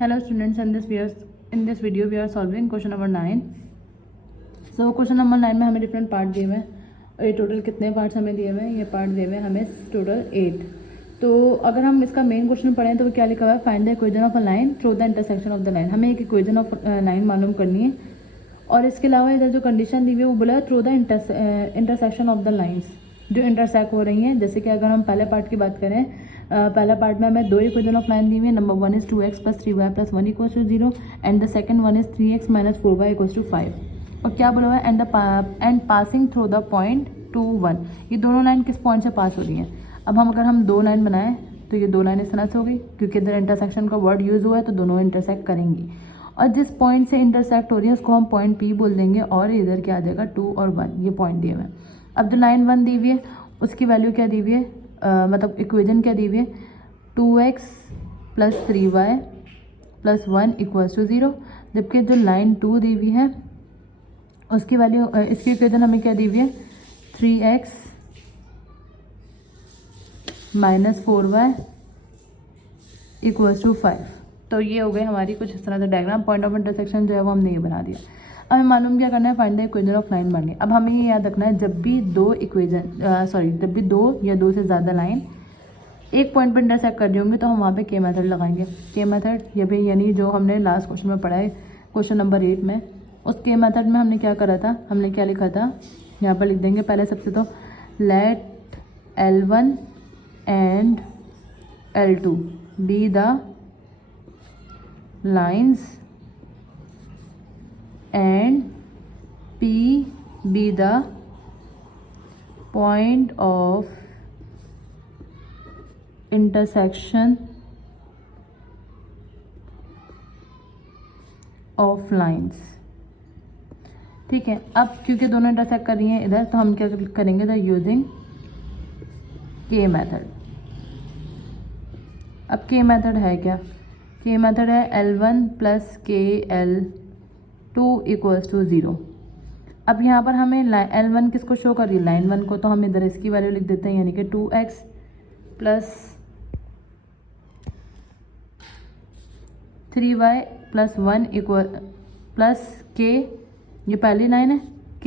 Hello students, in this video we are solving question number 9. So question number 9 में हमें different part दिए हुए हैं और ये टोटल कितने पार्ट्स हमें दिए हुए हैं, ये पार्ट दिए हुए हैं हमें टोटल 8. तो अगर हम इसका मेन क्वेश्चन पढ़ें तो क्या लिखा हुआ है, find the equation of a line through the intersection of the line. हमें एक इक्वेशन ऑफ लाइन मालूम करनी है और इसके अलावा इधर जो कंडीशन दी हुई है वो बोला है through the intersection of the lines जो इंटरसेक्ट हो रही हैं. जैसे कि अगर हम पहले पार्ट की बात करें, पहला पार्ट में हमें दो इक्वेशन ऑफ लाइन दी हुई है. Number 1 is 2x + 3y + 1 = 0 and the second one is 3x - 4y = 5. और क्या बोला हुआ है, and passing through the point 2, 1. ये दोनों लाइन किस पॉइंट से पास हो रही हैं. अब अगर हम दो लाइन बनाएं तो ये दो लाइन इस तरह से होगी क्योंकि इधर इंटरसेक्शन का वर्ड यूज़ हुआ है तो दोनों इंटरसेक्ट करेंगी. और जिस पॉइंट से इंटरसेक्ट हो रही है उसको हम पॉइंट P बोल देंगे और इधर क्या आ जाएगा 2 और 1, ये पॉइंट दिए हुए हैं. अब जो लाइन 1 दी हुई है उसकी वैल्यू क्या दी हुई है, मतलब इक्वेशन क्या दी हुई है, 2x + 3y + 1 = 0. जबकि जो लाइन 2 दी हुई है उसकी वैल्यू, इसकी इक्वेशन हमें क्या दी हुई है, 3x - 4y = 5. तो ये हो गई हमारी कुछ इस तरह से डायग्राम. पॉइंट ऑफ इंटरसेक्शन जो है वो हमने ये बना दिया. अब हमें मालूम क्या करना है, find the equation of line मारनी है. अब हमें ये याद रखना है जब भी जब भी दो या दो से ज़्यादा लाइन एक पॉइंट पर इंटरसेक्ट कर रही होंगी तो हम वहाँ पे के मेथड लगाएंगे. के मेथड ये भी यानी जो हमने लास्ट क्वेश्चन में पढ़ा है क्वेश्चन नंबर 8 में, उस के मेथड में हमने क्या करा था, हमने क्या लिखा था, यहाँ पर लिख देंगे. पहले सबसे तो let L1 and L2 be the lines and P be the point of intersection of lines. ठीक है. अब क्योंकि दोनों इंटरसेक्ट कर रही हैं इधर तो हम क्या करेंगे, द यूजिंग के मेथड. अब के मेथड है क्या, के मेथड है L1 + KL2 = 0. अब यहाँ पर हमें L1 किसको शो कर रही है, लाइन 1 को, तो हम इधर इसकी वैल्यू लिख देते हैं यानी कि 2x + 3y + 1 + k, ये पहली लाइन है, k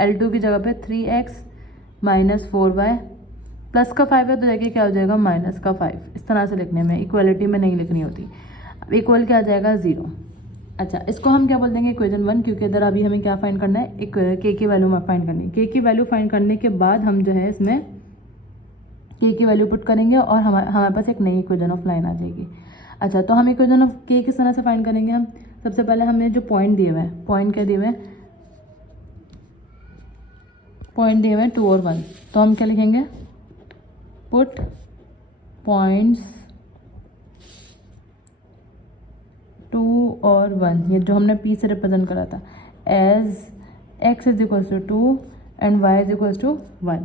L2 की जगह पे 3x - 4y प्लस का 5 है तो देखिए क्या हो जाएगा, -5. इस तरह से लिखने में, इक्वलिटी में नहीं लिखनी होती. अब इक्वल क्या आ जाएगा, 0. अच्छा, इसको हम क्या बोल देंगे, इक्वेशन 1, क्योंकि इधर अभी हमें क्या फाइंड करना है, एक के की वैल्यू फाइंड करनी है. के की वैल्यू फाइंड करने के बाद हम जो है इसमें के की वैल्यू पुट करेंगे और हमारे पास एक नई इक्वेशन ऑफ लाइन आ जाएगी. अच्छा, तो हम इक्वेशन ऑफ के किस तरह से फाइंड करेंगे, हम सबसे पहले हमें जो पॉइंट दिए हुए हैं, पॉइंट क्या दिए हुए हैं, पॉइंट दिए हुए हैं 2 और 1, तो हम क्या लिखेंगे, पुट पॉइंट्स 2 और 1, ये जो हमने P से रिप्रेजेंट करा था, एज x = 2 एंड y = 1.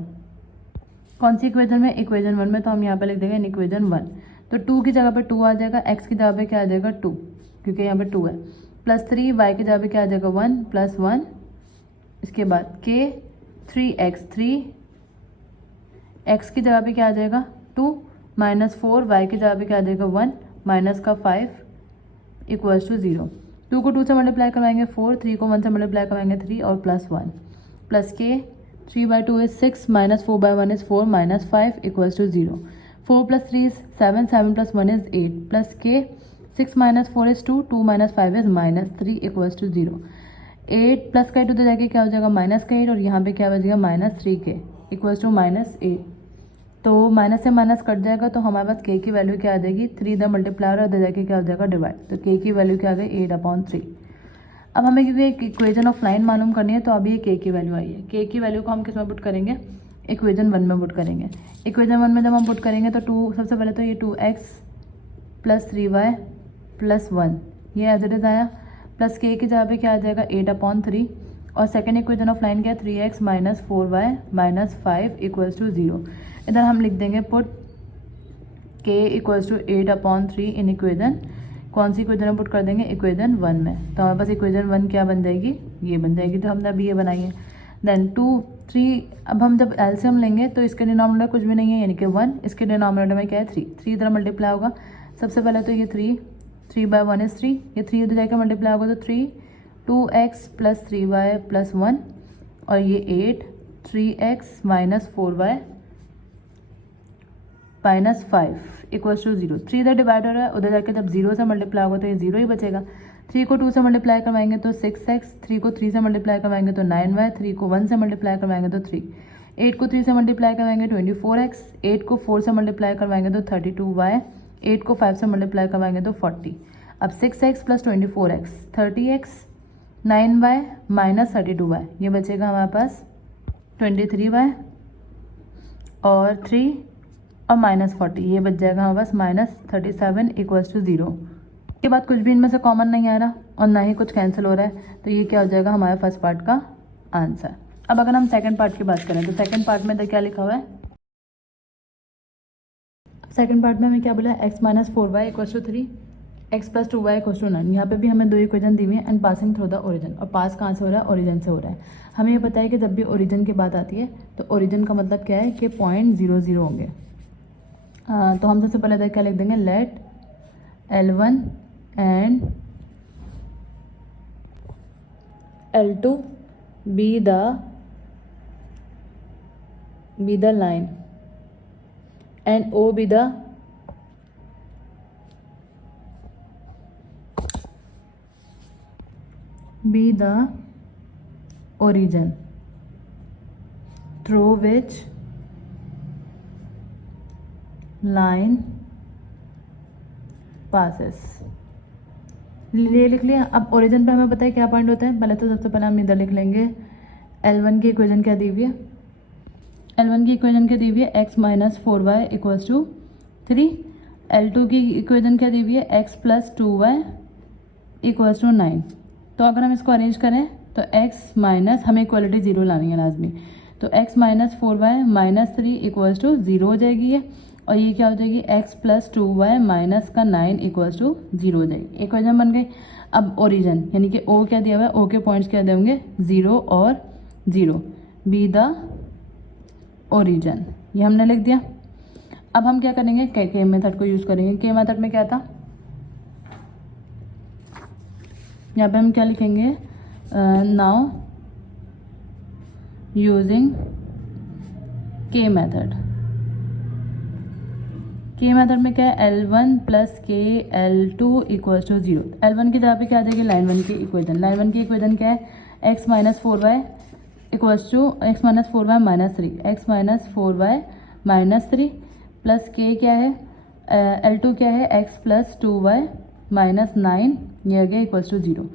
कौन सी इक्वेशन में, इक्वेशन 1 में, तो हम यहाँ पे लिख देंगे इन इक्वेशन 1. तो 2 की जगह पे 2 आ जाएगा, x की जगह पे क्या आ जाएगा 2 क्योंकि यहाँ पे 2 है, +3, y की जगह पे क्या आ जाएगा 1 + 1. इसके बाद k 3x, 3 x की जगह पे क्या आ जाएगा 2 -4, y की जगह पे क्या आ जाएगा 1 -5 = 0. 2 को 2 से मल्टीप्लाई करवाएंगे 4, 3 को 1 से मल्टीप्लाई करवाएंगे 3 और +1 प्लस के 3/2 is 6 -4/1 is 4 -5 = 0. 4 + 3 is 7, 7 + 1 is 8 plus के 6 - 4 is 2, 2 - 5 is -3 = 0. 8 प्लस का 8 उधर जाके क्या हो जाएगा, -8 और यहाँ पे क्या बचेगा, -3k = -8. तो माइनस से माइनस कट जाएगा तो हमारे पास के की वैल्यू क्या आ जाएगी, 3 इधर मल्टीप्लायर और उधर जाके क्या हो जाएगा, डिवाइड. तो के की वैल्यू क्या आ गई, 8/3. अब हमें क्योंकि एक इक्वेशन ऑफ लाइन मालूम करनी है तो अभी ये के की वैल्यू आई है. के की वैल्यू को हम किस में पुट करेंगे, इक्वेशन 1 में पुट करेंगे. इक्वेशन 1 में जब हम पुट करेंगे तो 2, सबसे पहले तो ये 2x + 3y + 1 ये एज इट इज़ आया, प्लस के की जगह पे क्या आ जाएगा 8/3. और सेकेंड इक्वेशन ऑफ लाइन क्या है, 3x - 4y - 5 = 0. इधर हम लिख देंगे पुट k = 8/3 इन इक्वेशन, कौन सी इक्वेशन में पुट कर देंगे, इक्वेशन 1 में. तो हमारे पास इक्वेशन 1 क्या बन जाएगी, ये बन जाएगी जो हमने अभी ये बनाई है. देन 2, 3, अब हम जब एलसीएम लेंगे तो इसके डिनोमिनेटर कुछ भी नहीं है यानी कि 1, इसके डिनोमिनेटर में क्या है 3 इधर मल्टीप्लाई होगा. सबसे पहले तो ये 3 3/1 इज 3, ये 3 उधर जाकर मल्टीप्लाई होगा तो 3, 2x प्लस 3y प्लस 1 और ये 8, 3x minus 4y minus 5 equals to 0। 3 इधर डिवाइड हो रहा है, उधर जाके जब 0 से मल्टीप्लाई होगा तो ये 0 ही बचेगा। 3 को 2 से मल्टीप्लाई करवाएंगे तो 6x, 3 को 3 से मल्टीप्लाई करवाएंगे तो 9y, 3 को 1 से मल्टीप्लाई करवाएंगे तो 3, 8 को 3 से मल्टीप्लाई करवाएंगे 24x, 8 को 4 से मल्टीप्लाई करवाएंगे तो 32y, 8 को 5 से मल्टीप्लाई करवाएंगे तो 40। अब 6x plus 24x 30x, 9y minus 32y, ये बचेगा हमारे पास 23y और 3 और माइनस 40, ये बच जाएगा हमारे पास माइनस 37 इक्वल्स टू 0। इसके बाद कुछ भी इनमें से कॉमन नहीं आ रहा और ना ही कुछ कैंसिल हो रहा है, तो ये क्या हो जाएगा हमारे फर्स्ट पार्ट का आंसर। अब अगर हम सेकंड पार्ट की बात करें तो सेकंड पार्ट में तो क्या लिखा हुआ है, सेकंड पार्ट में हमें क्या बोला है, x minus 4y equals to 3, x plus 2y equals to 9। यहाँ पे भी हमें दो इक्वेशन दी हुई है and passing through the origin, और पास कहाँ से हो रहा है, ओरिजिन से हो रहा है। हमें ये पता है कि जब भी ओरिजिन की बात आती है तो ओरिजिन का मतलब क्या है कि पॉइंट 0 0 होंगे। तो हम सबसे पहले क्या लिख देंगे, let L1 and L2 be the line and O be the origin through which line passes। ये लिख लिया। अब ओरिजिन पे हमें पता है क्या पॉइंट होता है, पहले तो सबसे पहले हम इधर लिख लेंगे L1 की इक्वेशन क्या दी हुई है, L1 की इक्वेशन क्या दी हुई है, x minus 4y equals to 3। L2 की इक्वेशन क्या दी हुई है, x plus 2y equals to 9। तो अगर हम इसको अरेंज करें तो x माइनस, हमें इक्वलिटी 0 लानी है लाजमी, तो x minus 4y minus 3 equals to 0 हो जाएगी ये, और ये क्या हो जाएगी, x प्लस 2y माइनस का 9 इक्वल्स टू 0 हो जाएगी। इक्वेशन बन गई। अब ओरिजिन यानी कि o क्या दिया हुआ है, o के पॉइंट्स क्या देंगे, 0 और 0, बी द ओरिजिन, ये हमने लिख दिया। अब हम क्या करेंगे, के मेथड को यूज़ करेंगे। के मेथड में क्या था, यहाँ पे हम क्या लिखेंगे, नाउ यूजिंग के मेथड। के मेथड में क्या है, L1 प्लस के L2 इक्वल्स टू 0। L1 की जगह पे क्या आ जाएगी, लाइन 1 की इक्वेशन। लाइन 1 की इक्वेशन क्या है, x minus 4y equals to x minus 4y minus 3, x minus 4y minus 3 plus के क्या है, L2 क्या है, x प्लस 2y माइनस 9, ये आ गया इक्वल्स टू 0।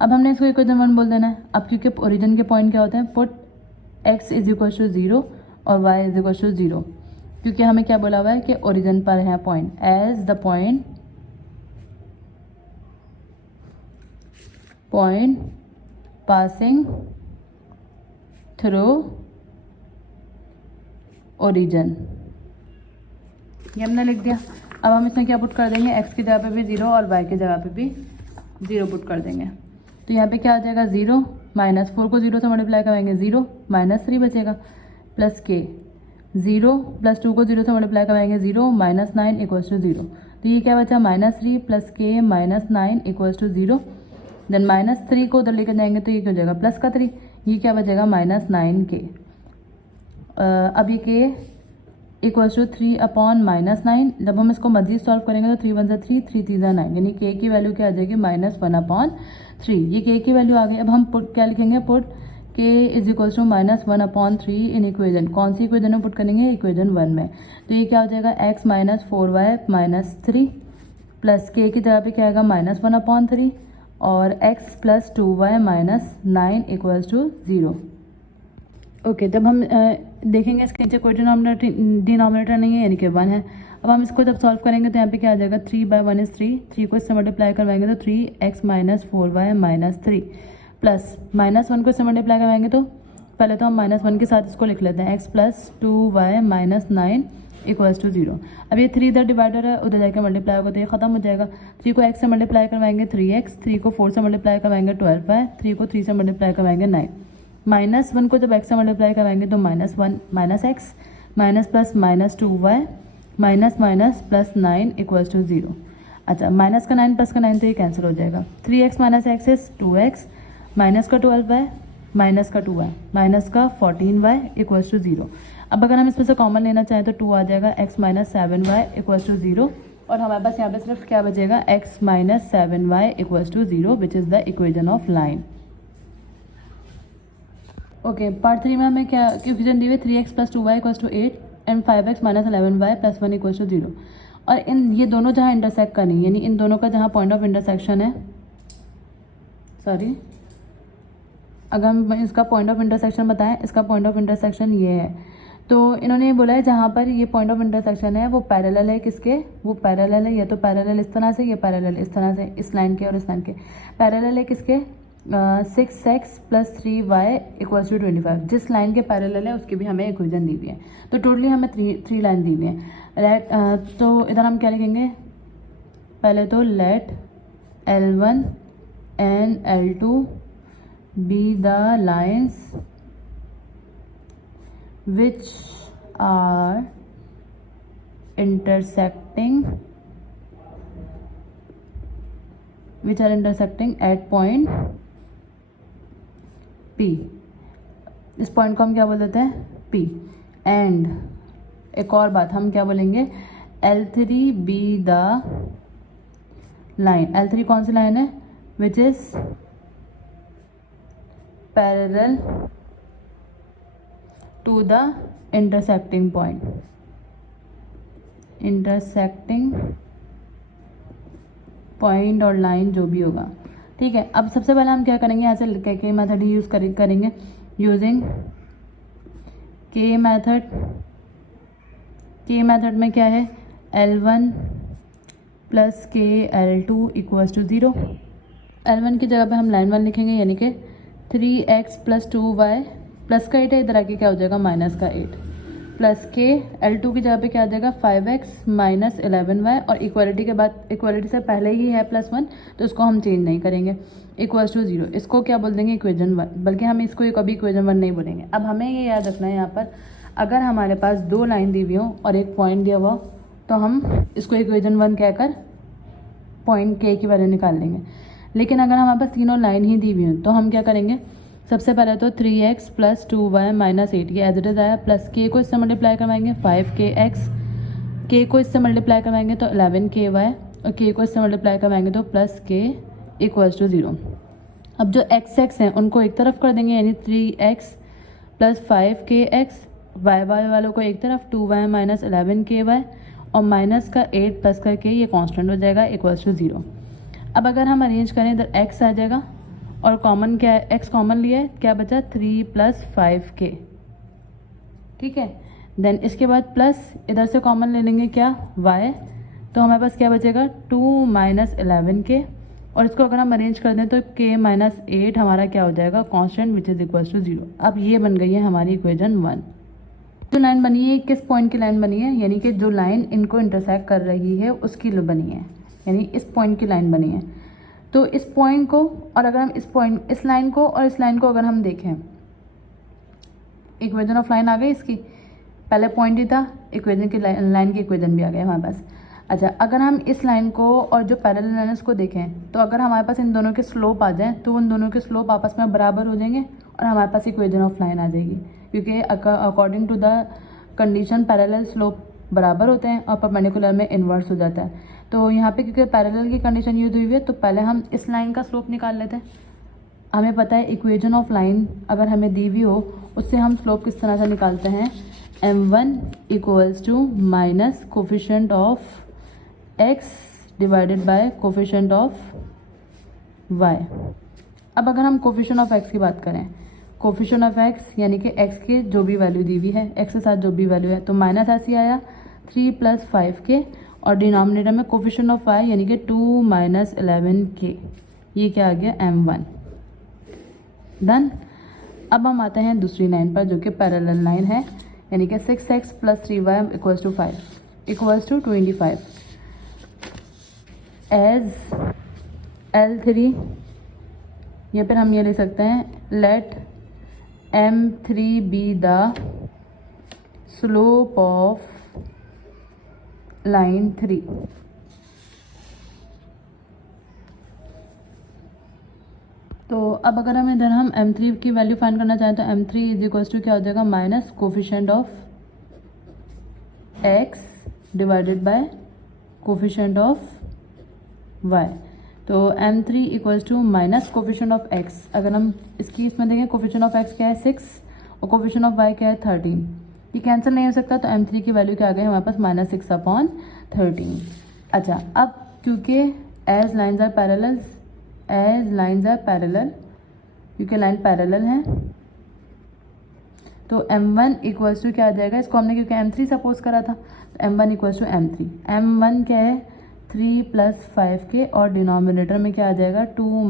अब हमने इसको इक्वेशन 1 बोल देना है। अब क्योंकि ओरिजिन के पॉइंट क्या होते हैं, put x is equals to 0 और y इज इक्वल्स टू 0, क्योंकि हमें क्या बोला हुआ है कि ओरिजिन पर है point, as the point passing through origin, ये हमने लिख दिया। अब हम इसमें क्या पुट कर देंगे, x की जगह पे भी 0 और y की जगह पे भी 0 पुट कर देंगे। तो यहाँ पे क्या आ जाएगा, 0 माइनस 4 को 0 से मल्टीप्लाई करेंगे 0 माइनस 3 बचेगा, प्लस के 0 प्लस 2 को 0 से मल्टीप्लाई करेंगे 0 माइनस 9 इक्वल्स टू 0। तो ये क्या बचा, minus 3 plus k minus 9 equals to 0। Then minus 3 को उधर लेकर जाएंगे तो ये क्या हो जाएगा, प्लस का 3, ये क्या बचेगा, माइनस 9 के। अब ये के इक्वल्स टू 3 अपॉन माइनस 9। जब हम इसको मजीद सॉल्व करेंगे तो 3 1 ज़ा 3, 3 3 ज़ा 9, यानी के की वैल्यू क्या आ जाएगी, माइनस 1 अपॉन 3। ये के की वैल्यू आ गई। अब हम पुट क्या लिखेंगे, put k is equals to minus 1 upon 3 in equation. कौन सी इक्वेजन में पुट करेंगे, इक्वेजन 1 में। तो ये क्या हो जाएगा, x minus 4y minus 3 plus के की जगह पे क्या आएगा, माइनस 1 अपॉन 3 और x plus 2y minus 9 equals to 0। Okay, जब हम देखेंगे इसके नीचे कोई डिनोमिनेटर नहीं है, यानी कि 1 है। अब हम इसको जब सॉल्व करेंगे तो यहाँ पे क्या आ जाएगा, 3/1 इज 3, 3 को इससे मल्टीप्लाई करवाएंगे तो 3x minus 4y minus 3 plus minus 1 को इससे मल्टीप्लाई करवाएंगे तो पहले तो हम माइनस 1 के साथ इसको लिख लेते हैं, x plus 2y minus 9 equals to 0। अब ये 3 इधर डिवाइडर है, उधर जाकर मल्टीप्लाई होगा तो ये खत्म हो जाएगा। 3 को x से मल्टीप्लाई करवाएंगे 3x, 3 को 4 से मल्टीप्लाई करवाएंगे 12y, 3 को 3 से मल्टीप्लाई करवाएंगे 9, माइनस 1 को जब x से मल्टीप्लाई कराएंगे तो minus 1 minus x minus plus minus 2y minus minus plus 9 equals to 0। अच्छा, माइनस का 9 प्लस का 9 तो ये कैंसिल हो जाएगा। 3x minus x is 2x, minus का 12y, माइनस का 2y, माइनस का 14y इक्वल्स टू 0। अब अगर हम इसमें से कॉमन लेना चाहें तो 2 आ जाएगा, x minus 7y equals to 0, और हमारे पास यहाँ पे सिर्फ क्या बचेगा, x minus 7y equals to 0 which is the equation of line. Okay, part 3 में हमें क्या इक्वेशन दी हुई, 3x plus 2y equals to 8 and 5x minus 11y plus 1 equals to 0। और इन ये दोनों जहाँ इंटरसेक्ट करनी, यानी इन दोनों का जहाँ पॉइंट ऑफ इंटरसेक्शन है, सॉरी, अगर हम इसका पॉइंट ऑफ इंटरसेक्शन बताएं, इसका पॉइंट ऑफ इंटरसेक्शन ये है, तो इन्होंने ये बोला है जहाँ पर ये पॉइंट ऑफ इंटरसेक्शन है वो पैरेलल है किसके, वो पैरेलल है, या तो पैरेलल इस तरह से, ये पैरेलल इस तरह से, इस लाइन के और इस लाइन के पैरेलल है किसके, 6x plus 3y equals to 25। जिस लाइन के पैरेलल है उसकी भी हमें इक्वेशन दी हुई है। तो टोटली हमें थ्री लाइन दी हुई है, राइट। तो इधर हम क्या लिखेंगे, पहले तो let L1 and L2 be the lines which are intersecting at point P। इस पॉइंट को हम क्या बोल देते हैं, P। एंड एक और बात हम क्या बोलेंगे, L3 be the line। L3 कौन सी लाइन है, which is parallel to the intersecting point, intersecting point और लाइन जो भी होगा, ठीक है। अब सबसे पहले हम क्या करेंगे, यहाँ से के मेथड ही यूज़ करेंगे, यूजिंग के मेथड। के मेथड में क्या है, L1 प्लस के L2 इक्वल्स टू 0। L1 की जगह पे हम लाइन 1 लिखेंगे, यानी कि 3x प्लस 2y प्लस का 8 है, इधर आके क्या हो जाएगा, माइनस का 8, प्लस के L2 की जगह पे क्या आ जाएगा, 5x माइनस 11y, और इक्वालिटी के बाद, इक्वालिटी से पहले ही है +1 तो इसको हम चेंज नहीं करेंगे, इक्वल्स टू 0। इसको क्या बोल देंगे, इक्वेशन 1, बल्कि हम इसको कभी इक्वेशन 1 नहीं बोलेंगे। अब हमें ये याद रखना है, यहाँ पर अगर हमारे पास 2 लाइन दी हुई हो और एक पॉइंट दिया हुआ तो हम इसको इक्वेशन 1 कहकर पॉइंट के की वैल्यू निकाल लेंगे। लेकिन अगर हमारे पास तीनों लाइन ही दी हुई हो तो हम क्या करेंगे, सबसे पहले तो 3x प्लस 2y माइनस 8 ये एज इट इज़ आया, प्लस के को इससे मल्टीप्लाई करवाएंगे 5kx, के को इससे मल्टीप्लाई करवाएंगे तो 11ky, और के को इससे मल्टीप्लाई करवाएंगे तो प्लस के इक्वल्स टू 0। अब जो x हैं उनको एक तरफ कर देंगे, यानी 3x प्लस 5kx, y वालों को एक तरफ, 2y माइनस 11ky, और माइनस का 8 प्लस करके ये कांस्टेंट हो जाएगा, इक्वल्स टू 0। अब अगर हम अरेंज करें, इधर x आ जाएगा और कॉमन क्या है, x कॉमन लिया है, क्या बचा 3 प्लस 5k, ठीक है। देन इसके बाद प्लस इधर से कॉमन ले लेंगे क्या, y, तो हमारे पास क्या बचेगा 2 माइनस 11k, और इसको अगर हम अरेंज कर दें तो k माइनस 8 हमारा क्या हो जाएगा, constant which is equals to 0। अब ये बन गई है हमारी इक्वेशन 1। जो लाइन बनी है किस पॉइंट की लाइन बनी है, यानी कि जो लाइन इनको इंटरसेक्ट कर रही है उसकी बनी है, यानी इस पॉइंट की लाइन बनी है। तो इस पॉइंट को, और अगर हम इस लाइन को और इस लाइन को अगर हम देखें, इक्वेशन ऑफ लाइन आ गई इसकी, पहले पॉइंट ही था, इक्वेशन की लाइन की इक्वेशन भी आ गया हमारे पास। अच्छा, अगर हम इस लाइन को और जो पैरेलल लाइन है उसको देखें, तो अगर हमारे पास इन दोनों के स्लोप आ जाए तो उन दोनों के स्लोप आपस में बराबर हो जाएंगे और हमारे पास इक्वेशन ऑफ लाइन आ जाएगी, क्योंकि according to the condition parallel slope बराबर होते हैं और परपेंडिकुलर में इन्वर्स हो जाता है। तो यहाँ पे क्योंकि पैरेलल की कंडीशन यूज हुई है, तो पहले हम इस लाइन का स्लोप निकाल लेते हैं। हमें पता है इक्वेशन ऑफ लाइन अगर हमें दी हुई हो उससे हम स्लोप किस तरह से निकालते हैं, m1 equals to minus coefficient of x divided by coefficient of y। अब अगर हम कोफिशिएंट ऑफ x की बात करें, कोफिशिएंट ऑफ x यानी कि x की जो भी वैल्यू दी हुई है, x के साथ जो भी वैल्यू है, तो माइनस ऐसी आया 3 प्लस 5k, और डिनोमिनेटर में कोफिशिएंट ऑफ y यानी कि 2 माइनस 11k, ये क्या आ गया m1। डन। अब हम आते हैं दूसरी लाइन पर जो कि पैरेलल लाइन है, यानी कि 6x plus 3y equals to 5 equals to 25 as L3, या फिर हम ये ले सकते हैं let M3 be the slope of line 3। तो अब अगर हम इधर हम m3 की वैल्यू फाइंड करना चाहें तो m3 इज इक्वल्स टू क्या हो जाएगा, minus coefficient of x divided by coefficient of y। तो m3 equals to minus coefficient of x। अगर हम इसकी इसमें देखें कोफिशिएंट ऑफ x क्या है 6 और कोफिशिएंट ऑफ y क्या है 13, ये कैंसिल नहीं हो सकता, तो m3 की वैल्यू क्या आ गई हमारे पास -6/13। अच्छा, अब क्योंकि एज लाइन्स आर पैरेलल, क्योंकि लाइन पैरेलल है, तो m1 इक्वल्स टू क्या आ जाएगा, इसको हमने क्योंकि m3 सपोज करा था, तो m1 equals to m3। m1 क्या है 3 + 5k और डिनोमिनेटर में क्या आ जाएगा 2 -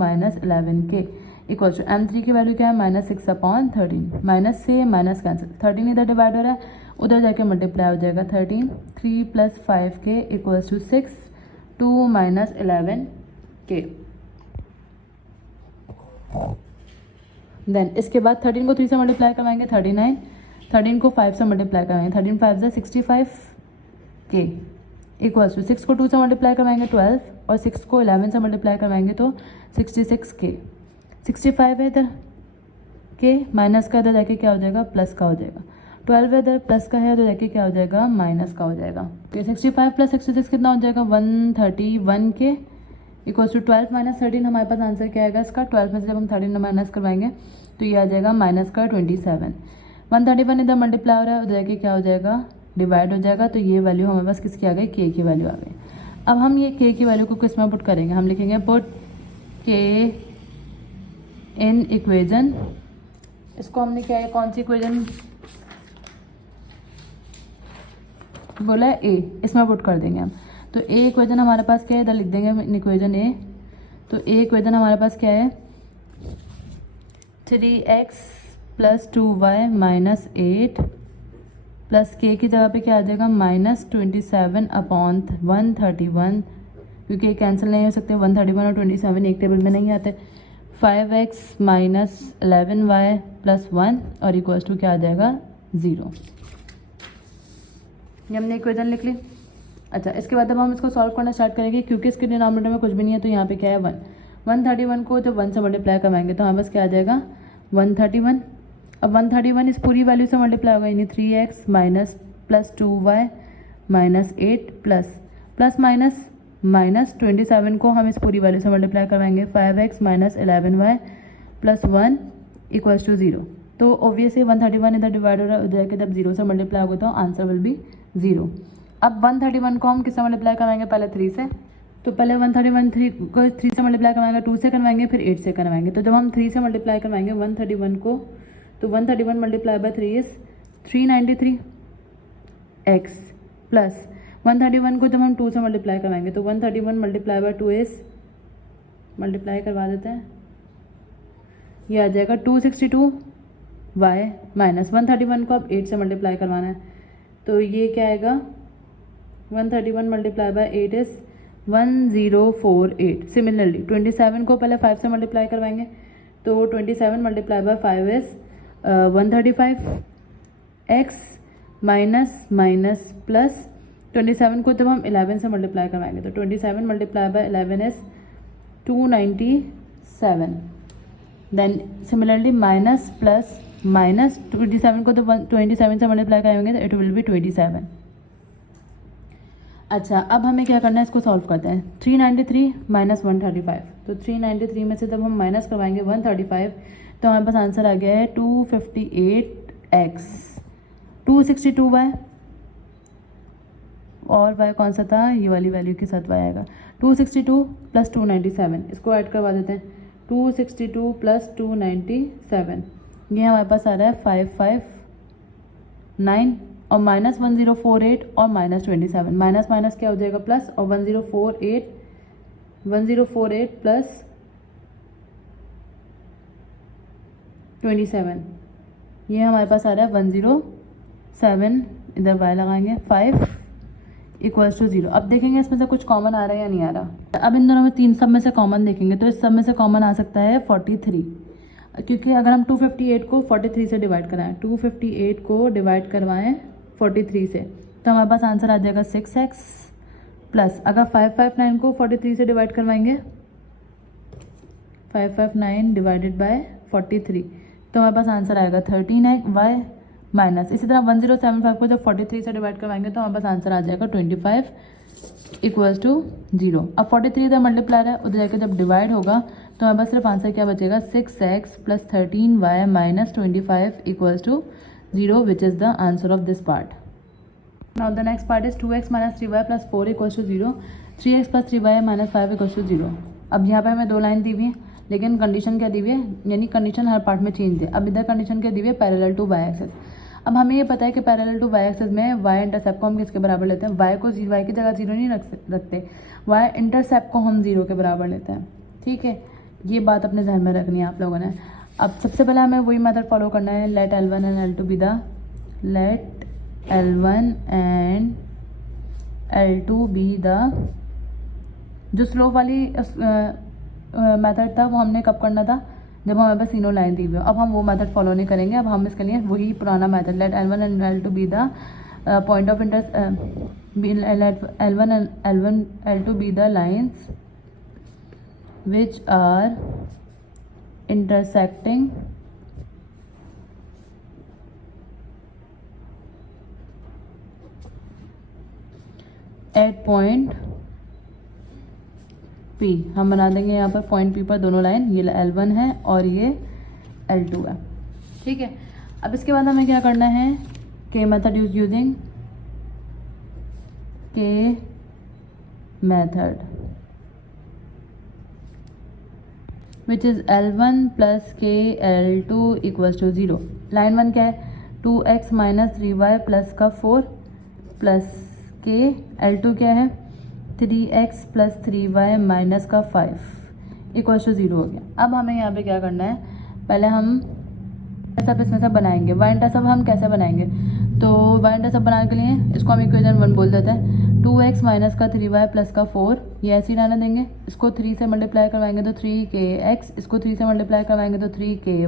11k इक्वल्स टू m3 की वैल्यू क्या है -6/13। माइनस से माइनस कैंसिल, 13 इधर डिवाइड हो रहा है, उधर जाके मल्टीप्लाई हो जाएगा 13। 3 + 5k equals to 6, 2 - 11k। Then इसके बाद 13 को 3 से मल्टीप्लाई करवाएंगे 39, 13 को 5 से मल्टीप्लाई करवाएंगे 13 × 5 = 65k इक्वल्स टू 6 को 2 से मल्टीप्लाई करवाएंगे 12 और 6 को 11 से मल्टीप्लाई करवाएंगे तो 66k। 65 है इधर के, माइनस का इधर जाके क्या हो जाएगा प्लस का हो जाएगा, 12 है इधर प्लस का है तो जाके क्या हो जाएगा माइनस का हो जाएगा। तो 65 + 66 कितना हो जाएगा 131k इक्वल्स टू 12 - 13। हमारे पास आंसर क्या आएगा इसका, 12 में से जब हम 13 माइनस करवाएंगे तो ये आ जाएगा -27। 131 इधर मल्टीप्लाई हो रहा है, उधर जाके क्या हो जाएगा डिवाइड हो जाएगा, तो ये वैल्यू हमारे पास किसकी आ गई k की वैल्यू आ गई। अब हम ये k की वैल्यू को किस में पुट करेंगे, हम लिखेंगे पुट k इन इक्वेजन। इसको हमने क्या है कौन सी इक्वेजन बोला है a, इसमें पुट कर देंगे हम। तो a इक्वेजन हमारे पास क्या है, इधर लिख देंगे हम इक्वेजन a। तो a इक्वेजन हमारे पास क्या है 3x + 2y - 8 प्लस k की जगह पे क्या आ जाएगा -27/131, क्योंकि कैंसिल नहीं हो सकते, 131 और 27 एक टेबल में नहीं आते। 5x - 11y + 1 और इक्वल्स टू क्या आ जाएगा 0। ये हमने इक्वेजन लिख ली। अच्छा, इसके बाद अब हम इसको सॉल्व करना स्टार्ट करेंगे, क्योंकि इसके डिनोमिनेटर में कुछ भी नहीं है तो यहाँ पे क्या है 1। 131 को जब 1 से मल्टीप्लाई करवाएंगे तो हमारे पास क्या आ जाएगा 131। अब 131 इस पूरी वैल्यू से मल्टीप्लाई होगा, यानी 3x - +2y - 8 प्लस माइनस 27 को हम इस पूरी वैल्यू से मल्टीप्लाई करवाएंगे 5x - 11y + 1 इक्वल्स टू 0। तो ऑब्वियसली 131 इधर डिवाइड हो रहा है, उधर जाके जब 0 से मल्टीप्लाई होगा तो आंसर विल बी 0। अब 131 को हम किससे मल्टीप्लाई करवाएंगे, पहले 3 से। तो पहले 131 को 3 से मल्टीप्लाई करवाएंगे, 2 से करवाएंगे, फिर 8 से करवाएंगे। तो जब हम 3 से मल्टीप्लाई करवाएंगे 131 को, तो 131 × 3 इज़ 393x प्लस 131 को जब हम 2 से मल्टीप्लाई करवाएंगे तो 131 × 2 इज़, मल्टीप्लाई करवा देते हैं, ये आ जाएगा 262y माइनस 131 को अब 8 से मल्टीप्लाई करवाना है तो ये क्या आएगा 131 × 8 इज़ 1048। सिमिलरली 27 को पहले 5 से मल्टीप्लाई करवाएंगे तो 27 × 5 इज़ 135x माइनस प्लस 27 को जब हम 11 से मल्टीप्लाई करवाएंगे तो 27 × 11 is 297। Then similarly minus plus minus 27 को तो 27 से मल्टीप्लाई करेंगे तो इट विल बी 27। अच्छा, अब हमें क्या करना है, इसको सॉल्व करते हैं। 393 माइनस 135, तो 393 में से जब हम माइनस करवाएंगे 135 तो हमारे पास आंसर आ गया है 258x। 262y और y कौन सा था, ये वाली वैल्यू के साथ y आएगा 262 + 297, इसको ऐड करवा देते हैं 262 + 297, ये हमारे पास आ रहा है 559 और -1048 और -27, माइनस माइनस क्या हो जाएगा प्लस, और 1048 प्लस 27, ये हमारे पास आ रहा है 107, इधर y लगाएंगे 5 इक्वल्स टू 0। अब देखेंगे इसमें से कुछ कॉमन आ रहा है या नहीं आ रहा। अब इन दोनों में तीन सब में से कॉमन देखेंगे तो इस सब में से कॉमन आ सकता है 43, क्योंकि अगर हम 258 को 43 से डिवाइड कराएं, 258 को डिवाइड करवाएं 43 से तो हमारे पास आंसर आ जाएगा 6x प्लस, अगर 559 को 43 से डिवाइड करवाएंगे 559 डिवाइडेड बाय 43, तो हमारे पास आंसर आएगा 13y माइनस, इसी तरह 1075 को जब 43 से डिवाइड करवाएंगे तो हमारे पास आंसर आ जाएगा 25 इक्वल्स टू 0। अब 43 इधर मल्टीप्लायर है, उधर जाके जब डिवाइड होगा तो हमारे पास सिर्फ आंसर क्या बचेगा 6x plus 13y minus 25 equals to 0, which is the answer of this part. Now the next part is 2x minus 3y plus 4 equals to 0, 3x plus 3y minus 5 equals to 0। अब यहाँ पे हमें दो line दी हुई है, लेकिन condition क्या दी हुई है, यानी कंडीशन हर पार्ट में चेंज है। अब इधर कंडीशन क्या दी हुई है, पैरेलल टू y एक्सिस। अब हमें ये पता है कि पैरेलल टू y एक्सिस में y इंटरसेप्ट को हम किसके बराबर लेते हैं, y को y की जगह 0 नहीं रखते, y इंटरसेप्ट को हम 0 के बराबर लेते हैं। ठीक है, ये बात अपने ध्यान में रखनी है आप लोगों ने। अब सबसे पहले हमें वही मेथड फॉलो करना है, let L1 and L2 be the जो स्लो वाली मेथड था वो हमने कब करना था, जब हमारे पास तीनों लाइन दी हुई हो। अब हम वो मेथड फॉलो नहीं करेंगे, अब हम इसके लिए वही पुराना method, let L1 and L2 be the point of let L2 be the lines which are intersecting at point P। हम बना देंगे यहाँ पर पॉइंट P पर दोनों लाइन, ये L1 है और ये L2 है। ठीक है, अब इसके बाद हमें क्या करना है, के मेथड यूजिंग के method which is L1 plus के L2 इक्वल्स टू 0। लाइन 1 क्या है, 2x माइनस 3y प्लस का 4 प्लस के, L2 क्या है 3x प्लस 3y माइनस का 5 इक्वल्स टू 0 हो गया। अब हमें यहाँ पे क्या करना है, पहले हम सब इसमें सब बनाएंगे। y इंटरसेप्ट हम कैसे बनाएंगे, तो y इंटरसेप्ट बनाने के लिए इसको हम इक्वेशन 1 बोल देते हैं। 2x माइनस का 3y प्लस का 4, ये ऐसे ही रहने देंगे। इसको 3 से मल्टीप्लाई करवाएंगे तो 3kx, इसको 3 से मल्टीप्लाई करवाएंगे तो 3ky,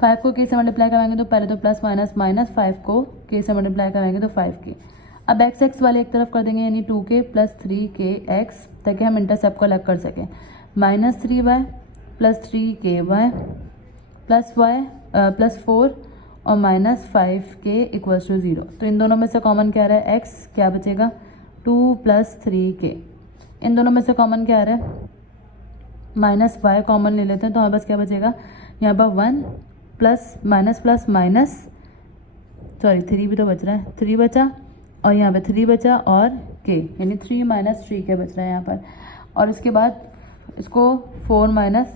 5 को k से मल्टीप्लाई करवाएंगे तो पहले तो प्लस माइनस माइनस, 5 को k से मल्टीप्लाई करवाएंगे तो 5k। अब x वाले एक तरफ कर देंगे, यानी 2k प्लस 3kx, ताकि हम इंटरसेप्ट को अलग कर सकें। Minus 3y plus 3ky plus y plus 4 और माइनस 5k इक्वल्स टू 0। तो इन दोनों में से कॉमन क्या आ रहा है, x क्या बचेगा 2 प्लस 3k। इन दोनों में से कॉमन क्या आ रहा है, माइनस y कॉमन ले लेते हैं, तो हमारे पास क्या बचेगा, यहाँ पर 1 प्लस माइनस सॉरी 3 भी तो बच रहा है, 3 बचा और यहाँ पे 3 बचा और k, यानी 3 माइनस 3k बच रहा है यहाँ पर। और इसके बाद इसको 4 माइनस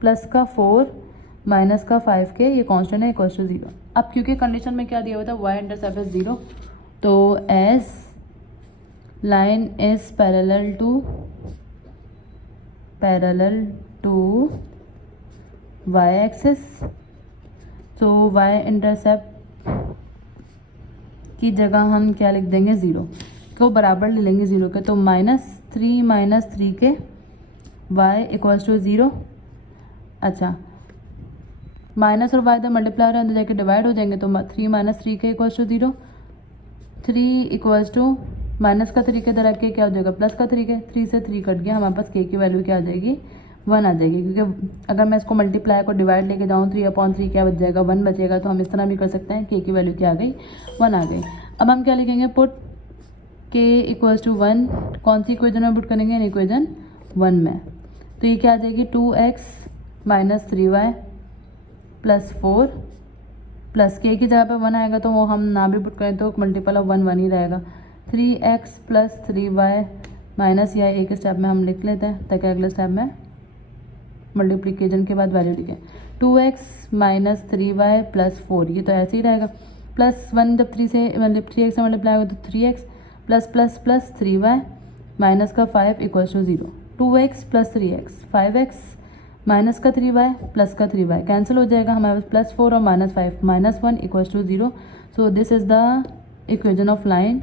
प्लस का 4 माइनस का 5k, ये कांस्टेंट है, इक्वल्स टू 0। अब क्योंकि कंडीशन में क्या दिया हुआ था, y इंटरसेप्ट इज 0, तो as line is parallel to y axis, तो y इंटरसेप्ट की जगह हम क्या लिख देंगे, 0 को बराबर ले लेंगे 0 के, तो -3 minus 3k y equals to 0। अच्छा, माइनस और y तो मल्टीप्लाई अंदर जाके डिवाइड हो जाएंगे, तो 3 minus 3k equals to 0। 3 equals to minus का 3 के इधर आके क्या हो जाएगा, प्लस का 3k, 3 से 3 कट गया, हमारे पास k की वैल्यू क्या आ जाएगी, 1 आ जाएगी। क्योंकि अगर मैं इसको मल्टीप्लाई को डिवाइड लेके जाऊँ, 3/3 क्या बच जाएगा, 1 बचेगा। तो हम इस तरह भी कर सकते हैं, k की वैल्यू क्या आ गई, 1 आ गई। अब हम क्या लिखेंगे, पुट k इक्वल्स टू 1, कौन सी इक्वेशन में पुट करेंगे, इक्वेशन 1 में। तो ये क्या आ जाएगी, 2x minus 3y plus 4 plus k की जगह पे 1 आएगा, तो वो हम ना भी पुट करें तो मल्टीपल ऑफ 1 ही रहेगा। 3x प्लस 3y माइनस, या एक स्टेप में हम लिख लेते हैं ताकि अगले स्टेप में मल्टीप्लिकेशन के बाद वैल्यू लिखें। 2x माइनस 3y प्लस 4, ये तो ऐसे ही रहेगा। प्लस 1 जब 3x से मल्टीप्लाई होगा तो 3x plus plus plus 3y minus का 5 equals to 0। 2x plus 3x, 5x minus का 3y प्लस का 3y कैंसिल हो जाएगा, हमारे पास प्लस 4 और minus 5, minus 1 equals to 0। So this is the equation of line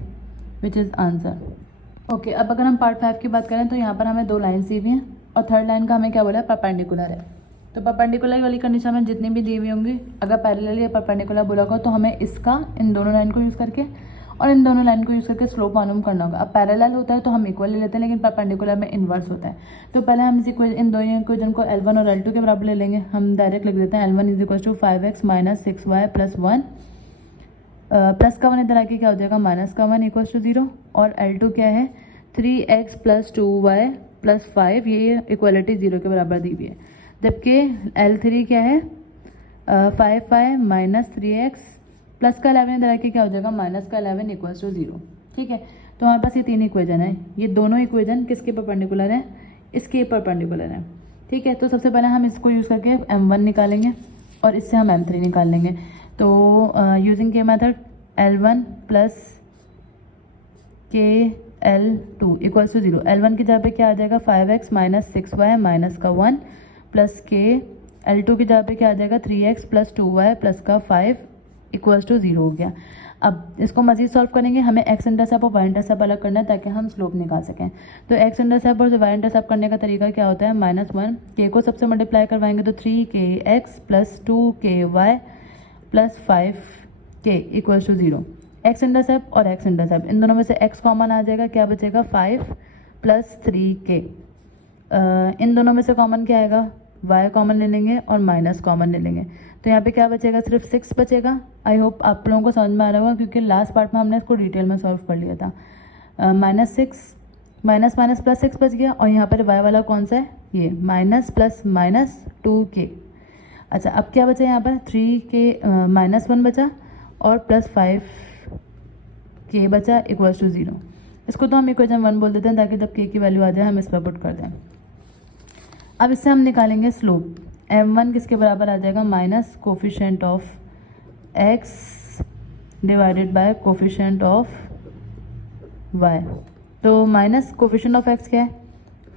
which is answer. Okay, अब अगर हम पार्ट 5 की बात करें तो यहाँ पर हमें 2 लाइन्स दी हुई हैं और थर्ड लाइन का हमें क्या बोला है, परपेंडिकुलर है। तो परपेंडिकुलर वाली कंडीशन में जितनी भी दी हुई होंगी, अगर पैरेलल या परपेंडिकुलर बोला होगा तो हमें इसका इन दोनों लाइन को यूज़ करके और इन दोनों लाइन को यूज़ करके स्लोप मालूम करना होगा। अब पैरेलल होता है तो हम इक्वल ले लेते हैं, लेकिन परपेंडिकुलर में इन्वर्स होता है। तो पहले हम इन दोनों इक्वेशन को L1 और L2 के बराबर ले लेंगे। हम डायरेक्ट लिख देते हैं L1 is equal to 5x minus 6y plus 1, plus का 1 इधर आके क्या हो जाएगा माइनस का 1 इक्वल टू 0, और L2 क्या है 3x प्लस 2y प्लस 5, ये इक्वलिटी 0 के बराबर दी हुई है। जबकि L3 क्या है 5y माइनस 3x प्लस का 11 इधर आके क्या हो जाएगा माइनस का 11 इक्वल्स टू 0। ठीक है, तो हमारे पास ये तीन इक्वेशन है। ये दोनों इक्वेशन किसके परपेंडिकुलर है, इसके परपेंडिकुलर है। ठीक है, तो सबसे पहले हम इसको यूज़ करके m1 निकालेंगे और इससे हम m3 निकाल लेंगे। तो यूजिंग के मेथड L1 प्लस के L2 इक्वल्स टू 0। L1 की जगह पे क्या आ जाएगा 5x माइनस 6y माइनस का 1 प्लस के L2 की जगह पे क्या आ जाएगा 3x प्लस 2y प्लस का 5 इक्वल्स टू 0 हो गया। अब इसको मज़ीद सॉल्व करेंगे। हमें x इंटरसेप्ट और y इंटरसेप्ट अलग करना है ताकि हम स्लोप निकाल सकें। तो x इंटरसेप्ट और y इंटरसेप्ट करने का तरीका क्या होता है, -1 k को सबसे मल्टीप्लाई करवाएंगे तो 3kx plus 2ky plus 5k equals to 0। x intercept और x इंटरसेप्ट इन दोनों में से x कॉमन आ जाएगा, क्या बचेगा 5 प्लस 3k। इन दोनों में से कॉमन क्या आएगा, y कॉमन ले लेंगे और माइनस कॉमन ले लेंगे। तो यहाँ पे क्या बचेगा, सिर्फ 6 बचेगा। आई होप आप लोगों को समझ में आ रहा होगा, क्योंकि लास्ट पार्ट में हमने इसको डिटेल में सॉल्व कर लिया था। -6 माइनस माइनस प्लस 6 बच गया, और यहाँ पर y वाला कौन सा है, ये माइनस प्लस माइनस 2k। अच्छा, अब क्या बचा यहाँ पर 3k माइनस 1 बचा और प्लस 5k बचा इक्वल्स टू 0। इसको तो हम इक्वेशन 1 बोल देते हैं ताकि जब k की वैल्यू आ जाए हम इस पर पुट कर दें। अब इससे हम निकालेंगे स्लोप। m1 किसके बराबर आ जाएगा, minus coefficient of x divided by coefficient of y। तो माइनस कोफिशिएंट ऑफ x क्या है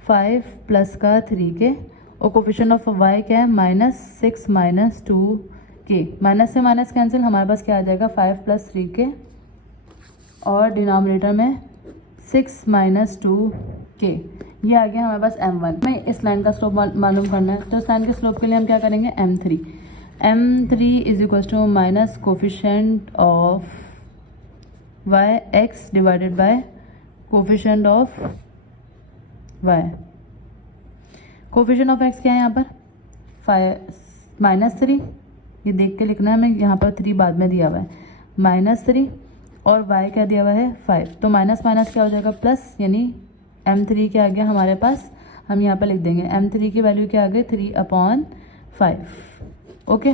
5 प्लस का 3k, और कोफिशिएंट ऑफ y क्या है -6 माइनस 2k। माइनस से माइनस कैंसिल, हमारे पास क्या आ जाएगा 5 प्लस 3k, और डिनोमिनेटर में 6 माइनस 2k। ये आ गया हमारे पास m1। हमें इस लाइन का स्लोप मालूम करना है, तो इस लाइन के स्लोप के लिए हम क्या करेंगे m3 is equal to minus coefficient of y x divided by coefficient of y। Coefficient of x क्या है यहाँ पर -3, ये देख के लिखना है हमें, यहाँ पर 3 बाद में दिया हुआ है -3, और y क्या दिया हुआ है 5। तो माइनस माइनस क्या हो जाएगा प्लस, यानी m3 क्या आ गया हमारे पास, हम यहाँ पर लिख देंगे m3 की वैल्यू क्या आ गई 3/5। ओके,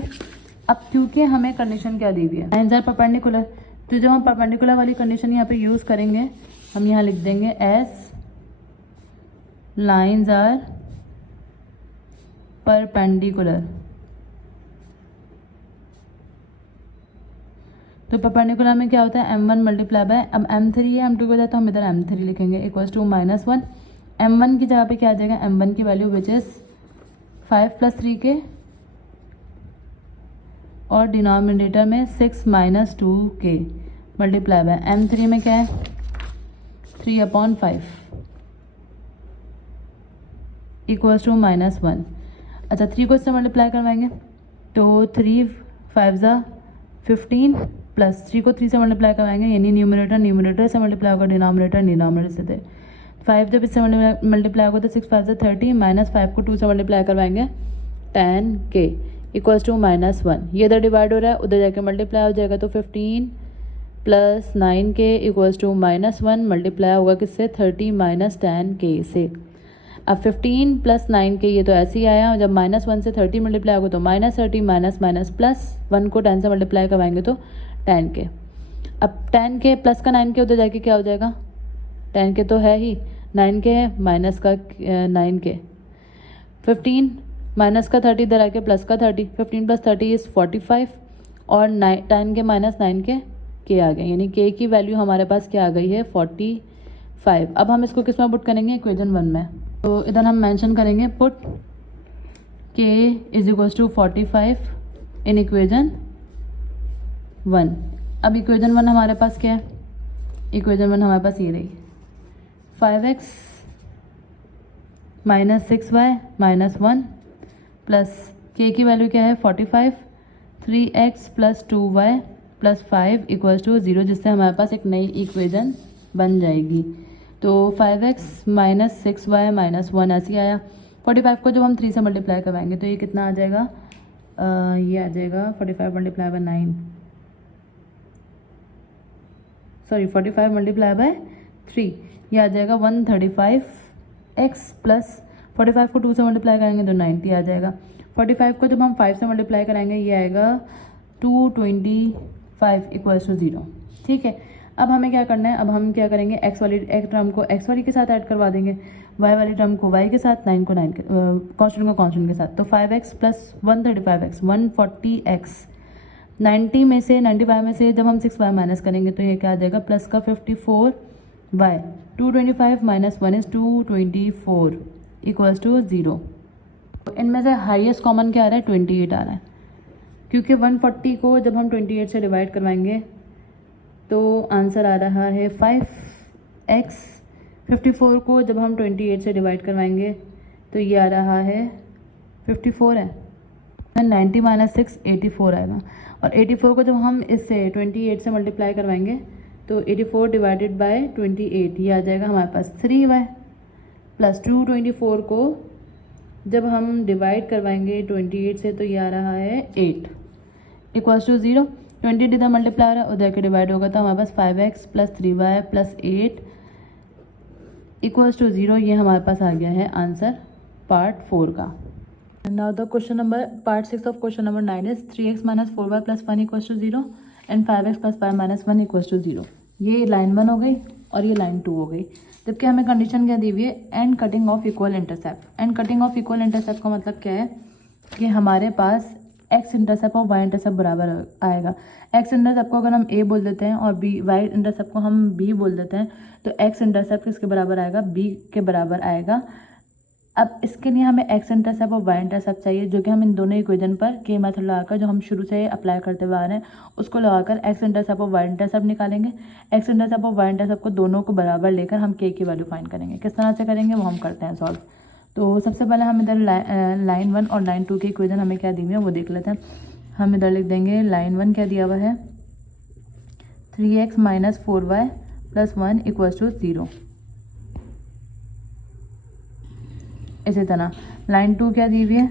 अब क्योंकि हमें कंडीशन क्या दी हुई है, लाइन्स आर परपेंडिकुलर, तो जब हम परपेंडिकुलर वाली कंडीशन यहाँ पे यूज़ करेंगे, हम यहाँ लिख देंगे एस लाइन्स आर परपेंडिकुलर। तो परपेंडिकुलर में क्या होता है m1 मल्टीप्लाई बाय, अब m3 है m2 को जाए तो हम इधर m3 लिखेंगे इक्वल्स टू -1। m1 की जगह पे क्या आ जाएगा, m1 की value which is 5 plus 3k, और डिनोमिनेटर में 6 minus 2k multiply by m3 में क्या है 3/5 इक्वल्स टू -1। अच्छा, 3 को इससे मल्टीप्लाई करवाएंगे तो 3 5 ज़ा 15 प्लस 3 को 3 से मल्टीप्लाई करवाएंगे, यानी न्यूमरेटर से मल्टीप्लाई होगा, डिनोमिनेटर से दे 5 जब इससे मल्टीप्लाई होगा तो 6 5 ज़ा 30 माइनस 5 को 2 से मल्टीप्लाई करवाएंगे 10k इक्वल्स टू -1। ये इधर डिवाइड हो रहा है, उधर जाके मल्टीप्लाई हो जाएगा, तो 15 plus 9k equals to -1 multiply होगा किससे 30 माइनस 10k से। अब 15 प्लस 9k ये तो ऐसे ही आया, जब -1 से 30 मल्टीप्लाई होगा तो -30 माइनस माइनस प्लस 1 को 10 से मल्टीप्लाई करवाएंगे तो 10k। अब 10k प्लस का 9k उधर जाके क्या हो जाएगा, 10k तो है ही, 9k है माइनस का 9k, 15 माइनस का 30 इधर आके प्लस का 30, 15 प्लस 30 इज़ 45, और 10k माइनस 9k k आ गए, यानी k की वैल्यू हमारे पास क्या आ गई है 45। अब हम इसको किस में पुट करेंगे, इक्वेशन 1 में। तो इधर हम मेंशन करेंगे put k is equals to 45 in equation 1। अब इक्वेशन 1 हमारे पास क्या है, इक्वेशन 1 हमारे पास ये रही 5x minus 6y minus 1 plus k की वैल्यू क्या है 45, 3x plus 2y plus 5 equals to 0, जिससे हमारे पास एक नई इक्वेशन बन जाएगी। तो 5x माइनस 6y माइनस 1 ऐसी आया। 45 को जब हम 3 से मल्टीप्लाई करवाएंगे तो ये कितना आ जाएगा, ये आ जाएगा 45 multiply by 9, sorry 45 multiply by 3, ये आ जाएगा 135x प्लस 45 को 2 से मल्टीप्लाई करेंगे तो 90 आ जाएगा। 45 को जब हम 5 से मल्टीप्लाई कराएंगे ये आएगा 225 इक्वल्स टू 0। ठीक है, अब हमें क्या करना है, अब हम क्या करेंगे, x वाली टर्म को x वाली के साथ ऐड करवा देंगे, y वाली टर्म को y के साथ, 9 को 9 के कॉन्स्टेंट को कॉन्स्टेंट के साथ। तो 5x प्लस 135x 140x, 90 में से 95 में से जब हम 6y माइनस करेंगे तो ये क्या आ जाएगा, प्लस का 54y, 225 minus 1 is 224 equals to 0। इनमें से हाईएस्ट कॉमन क्या आ रहा है, 28 आ रहा है, क्योंकि 140 को जब हम 28 से डिवाइड करवाएंगे तो आंसर आ रहा है 5x। 54 को जब हम 28 से डिवाइड करवाएंगे तो ये आ रहा है 54 है। 90 माइनस 6 84 आएगा, और 84 को जब हम इससे 28 से मल्टीप्लाई करवाएंगे तो 84 डिवाइडेड बाय 28, ये आ जाएगा हमारे पास 3y प्लस 224 को जब हम डिवाइड करवाएंगे 28 से तो ये आ रहा है 8 इक्वल्स टू 0। 20 इधर मल्टीप्लाई हो रहा है, उधर के डिवाइड होगा तो हमारे पास 5x plus 3y plus 8 equals to 0। ये हमारे पास आ गया है आंसर पार्ट 4 का। Now the question number part 6 of question number 9 is 3x minus 4y plus 1 equals to 0 and 5x plus 5 minus 1 equals to 0। ये लाइन 1 हो गई और ये लाइन 2 हो गई, जबकि हमें कंडीशन क्या दी हुई है, and cutting of equal intercept. And cutting of equal intercept का मतलब क्या है कि हमारे पास एक्स इंटरसेप्ट और वाई इंटरसेप्ट बराबर आएगा। एक्स इंटरसेप्ट को अगर हम ए बोल देते हैं और बी, वाई इंटरसेप्ट को हम बी बोल देते हैं, तो एक्स इंटरसेप्ट किसके बराबर आएगा, बी के बराबर आएगा। अब इसके लिए हमें एक्स इंटरसेप्ट और वाई इंटरसेप्ट चाहिए, जो कि हम इन दोनों इक्वेशन पर के मेथड लगाकर, जो हम शुरू से अप्लाई करते हुए आ रहे हैं, उसको लगाकर एक्स इंटरसेप्ट और वाई इंटरसेप्ट निकालेंगे। एक्स इंटरसेप्ट और वाई इंटरसेप्ट को दोनों को बराबर लेकर हम के की वैल्यू फाइंड करेंगे। किस तरह से करेंगे वो हम करते हैं सॉल्व। तो सबसे पहले हम इधर लाइन 1 और लाइन 2 की इक्वेशन हमें क्या दी हुई है वो देख लेते हैं। हम इधर लिख देंगे लाइन 1 क्या दिया हुआ है, 3x minus 4y plus 1 equals to 0। इसी तरह लाइन 2 क्या दी हुई है,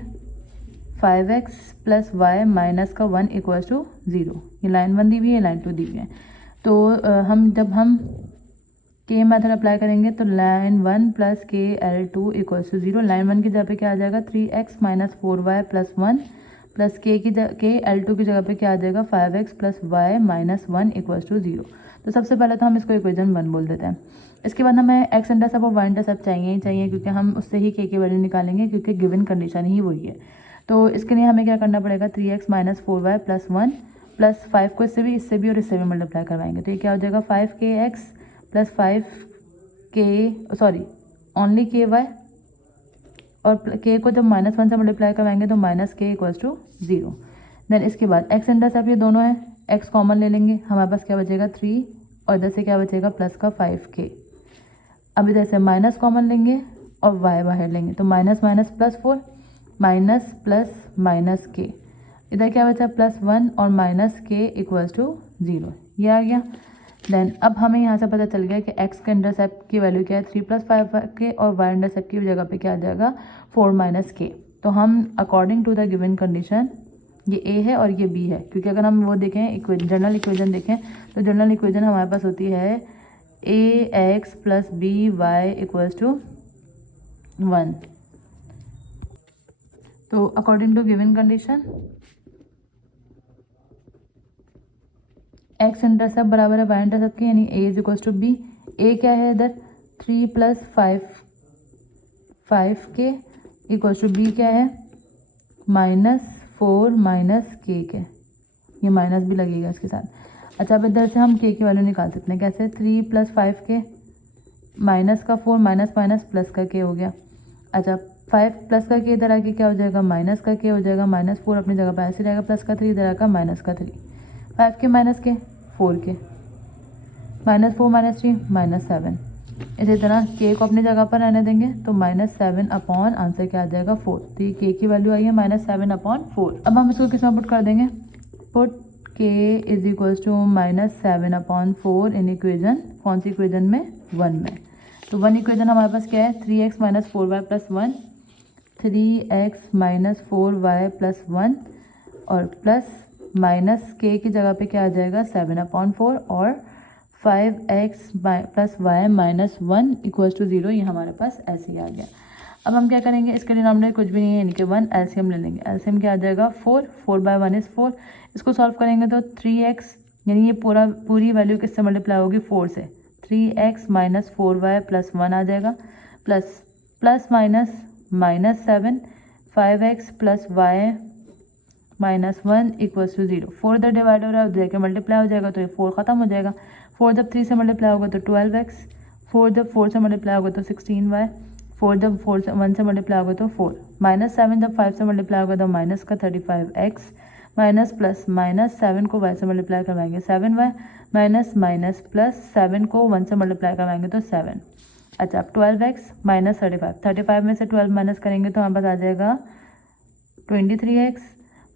5x प्लस y माइनस का 1 इक्वल्स टू 0। ये लाइन 1 दी हुई है, लाइन 2 दी हुई है। तो हम जब हम के मेथड अप्लाई करेंगे तो लाइन 1 प्लस के L2 इक्वल्स टू 0। लाइन 1 की जगह पे क्या आ जाएगा, 3x minus 4y plus 1 plus के L2 की जगह पे क्या आ जाएगा, 5x plus y minus 1 equals to 0। तो सबसे पहले तो हम इसको इक्वेशन 1 बोल देते हैं। इसके बाद हमें एक्स इंटरसेप्ट और वाई इंटरसेप्ट चाहिए ही चाहिए, क्योंकि हम उससे ही के की वैल्यू निकालेंगे, क्योंकि गिवन कंडीशन ही वही है। तो इसके लिए हमें क्या करना पड़ेगा, 3x minus 4y plus 1 plus 5 को इससे भी और इससे भी मल्टीप्लाई करवाएंगे तो ये क्या हो जाएगा, 5kx plus 5k sorry only ky, और k को जब -1 से मल्टीप्लाई करवाएंगे तो माइनस के इक्वल्स टू 0। देन इसके बाद एक्स इंटरसेप्ट ये दोनों है, x कॉमन ले लेंगे, हमारे पास क्या बचेगा 3 और इधर से क्या बचेगा प्लस का 5k। अब इधर से माइनस कॉमन लेंगे और y बाहर लेंगे तो minus minus plus 4 minus plus minus k, इधर क्या बचा प्लस 1 और माइनस k इक्वल्स टू 0, ये आ गया। देन अब हमें यहाँ से पता चल गया कि x के इंटरसेप्ट की वैल्यू क्या है 3 प्लस 5k और y इंटरसेप्ट की जगह पे क्या आ जाएगा 4 माइनस k। तो हम according to the given condition ये a है और ये b है, क्योंकि अगर हम वो देखें जनरल इक्वेशन देखें तो जनरल इक्वेशन हमारे पास होती है ax plus by equals to 1। तो according to given condition x intercept बराबर है वाई इंटरसेप्ट के, यानी a is equals to b। a क्या है इधर 3 plus 5k equals to b क्या है -4 माइनस k के, ये माइनस भी लगेगा इसके साथ। अच्छा अब इधर से हम k की वैल्यू निकाल सकते हैं, कैसे 3 प्लस 5k माइनस का 4 माइनस माइनस प्लस का k हो गया। अच्छा 5 प्लस का k इधर आके क्या हो जाएगा माइनस का k हो जाएगा, -4 अपनी जगह पर ऐसे रहेगा, प्लस का 3 इधर आकर माइनस का 3, 5k माइनस के 4k, -4 माइनस 3 -7। इसी तरह k को अपनी जगह पर रहने देंगे तो -7 अपॉन आंसर क्या आ जाएगा 4। तो ये k की वैल्यू आई है -7 अपॉन 4। अब हम इसको किस में पुट कर देंगे, put k is equals to -7/4 in equation, कौन सी इक्वेजन में, 1 में। तो 1 इक्वेजन हमारे पास क्या है, 3x - 4y + 1, 3x - 4y + 1 और प्लस माइनस k की जगह पे क्या आ जाएगा 7/4 और 5x + y - 1 इक्वल्स टू 0। ये हमारे पास ऐसे ही आ गया। अब हम क्या करेंगे, इसके डिनोमिनेटर कुछ भी नहीं है यानी कि 1, एलसीएम ले लेंगे। एलसीएम क्या आ जाएगा 4/1 इज 4। इसको सॉल्व करेंगे तो 3x यानी ये पूरी वैल्यू किससे मल्टीप्लाई होगी 4 से, 3x - 4y + 1 आ जाएगा, plus minus -7 5x + y - 1 equals to 0। 4 इधर डिवाइड हो रहा है, उधर के मल्टीप्लाई हो जाएगा तो ये 4 खत्म हो जाएगा। 4 जब 3 से मल्टीप्लाई होगा तो 12x, 4 जब 4 से मल्टीप्लाई होगा तो 16y, 4 जब 1 से मल्टीप्लाई होगा तो 4, -7 जब 5 से मल्टीप्लाई होगा तो माइनस का 35x, माइनस प्लस -7 को y से मल्टीप्लाई करवाएंगे 7y, माइनस प्लस 7 को 1 से मल्टीप्लाई करवाएंगे तो 7। अच्छा, अब 12x - 35 में से 12 माइनस करेंगे तो हमारे पास आ जाएगा 23x,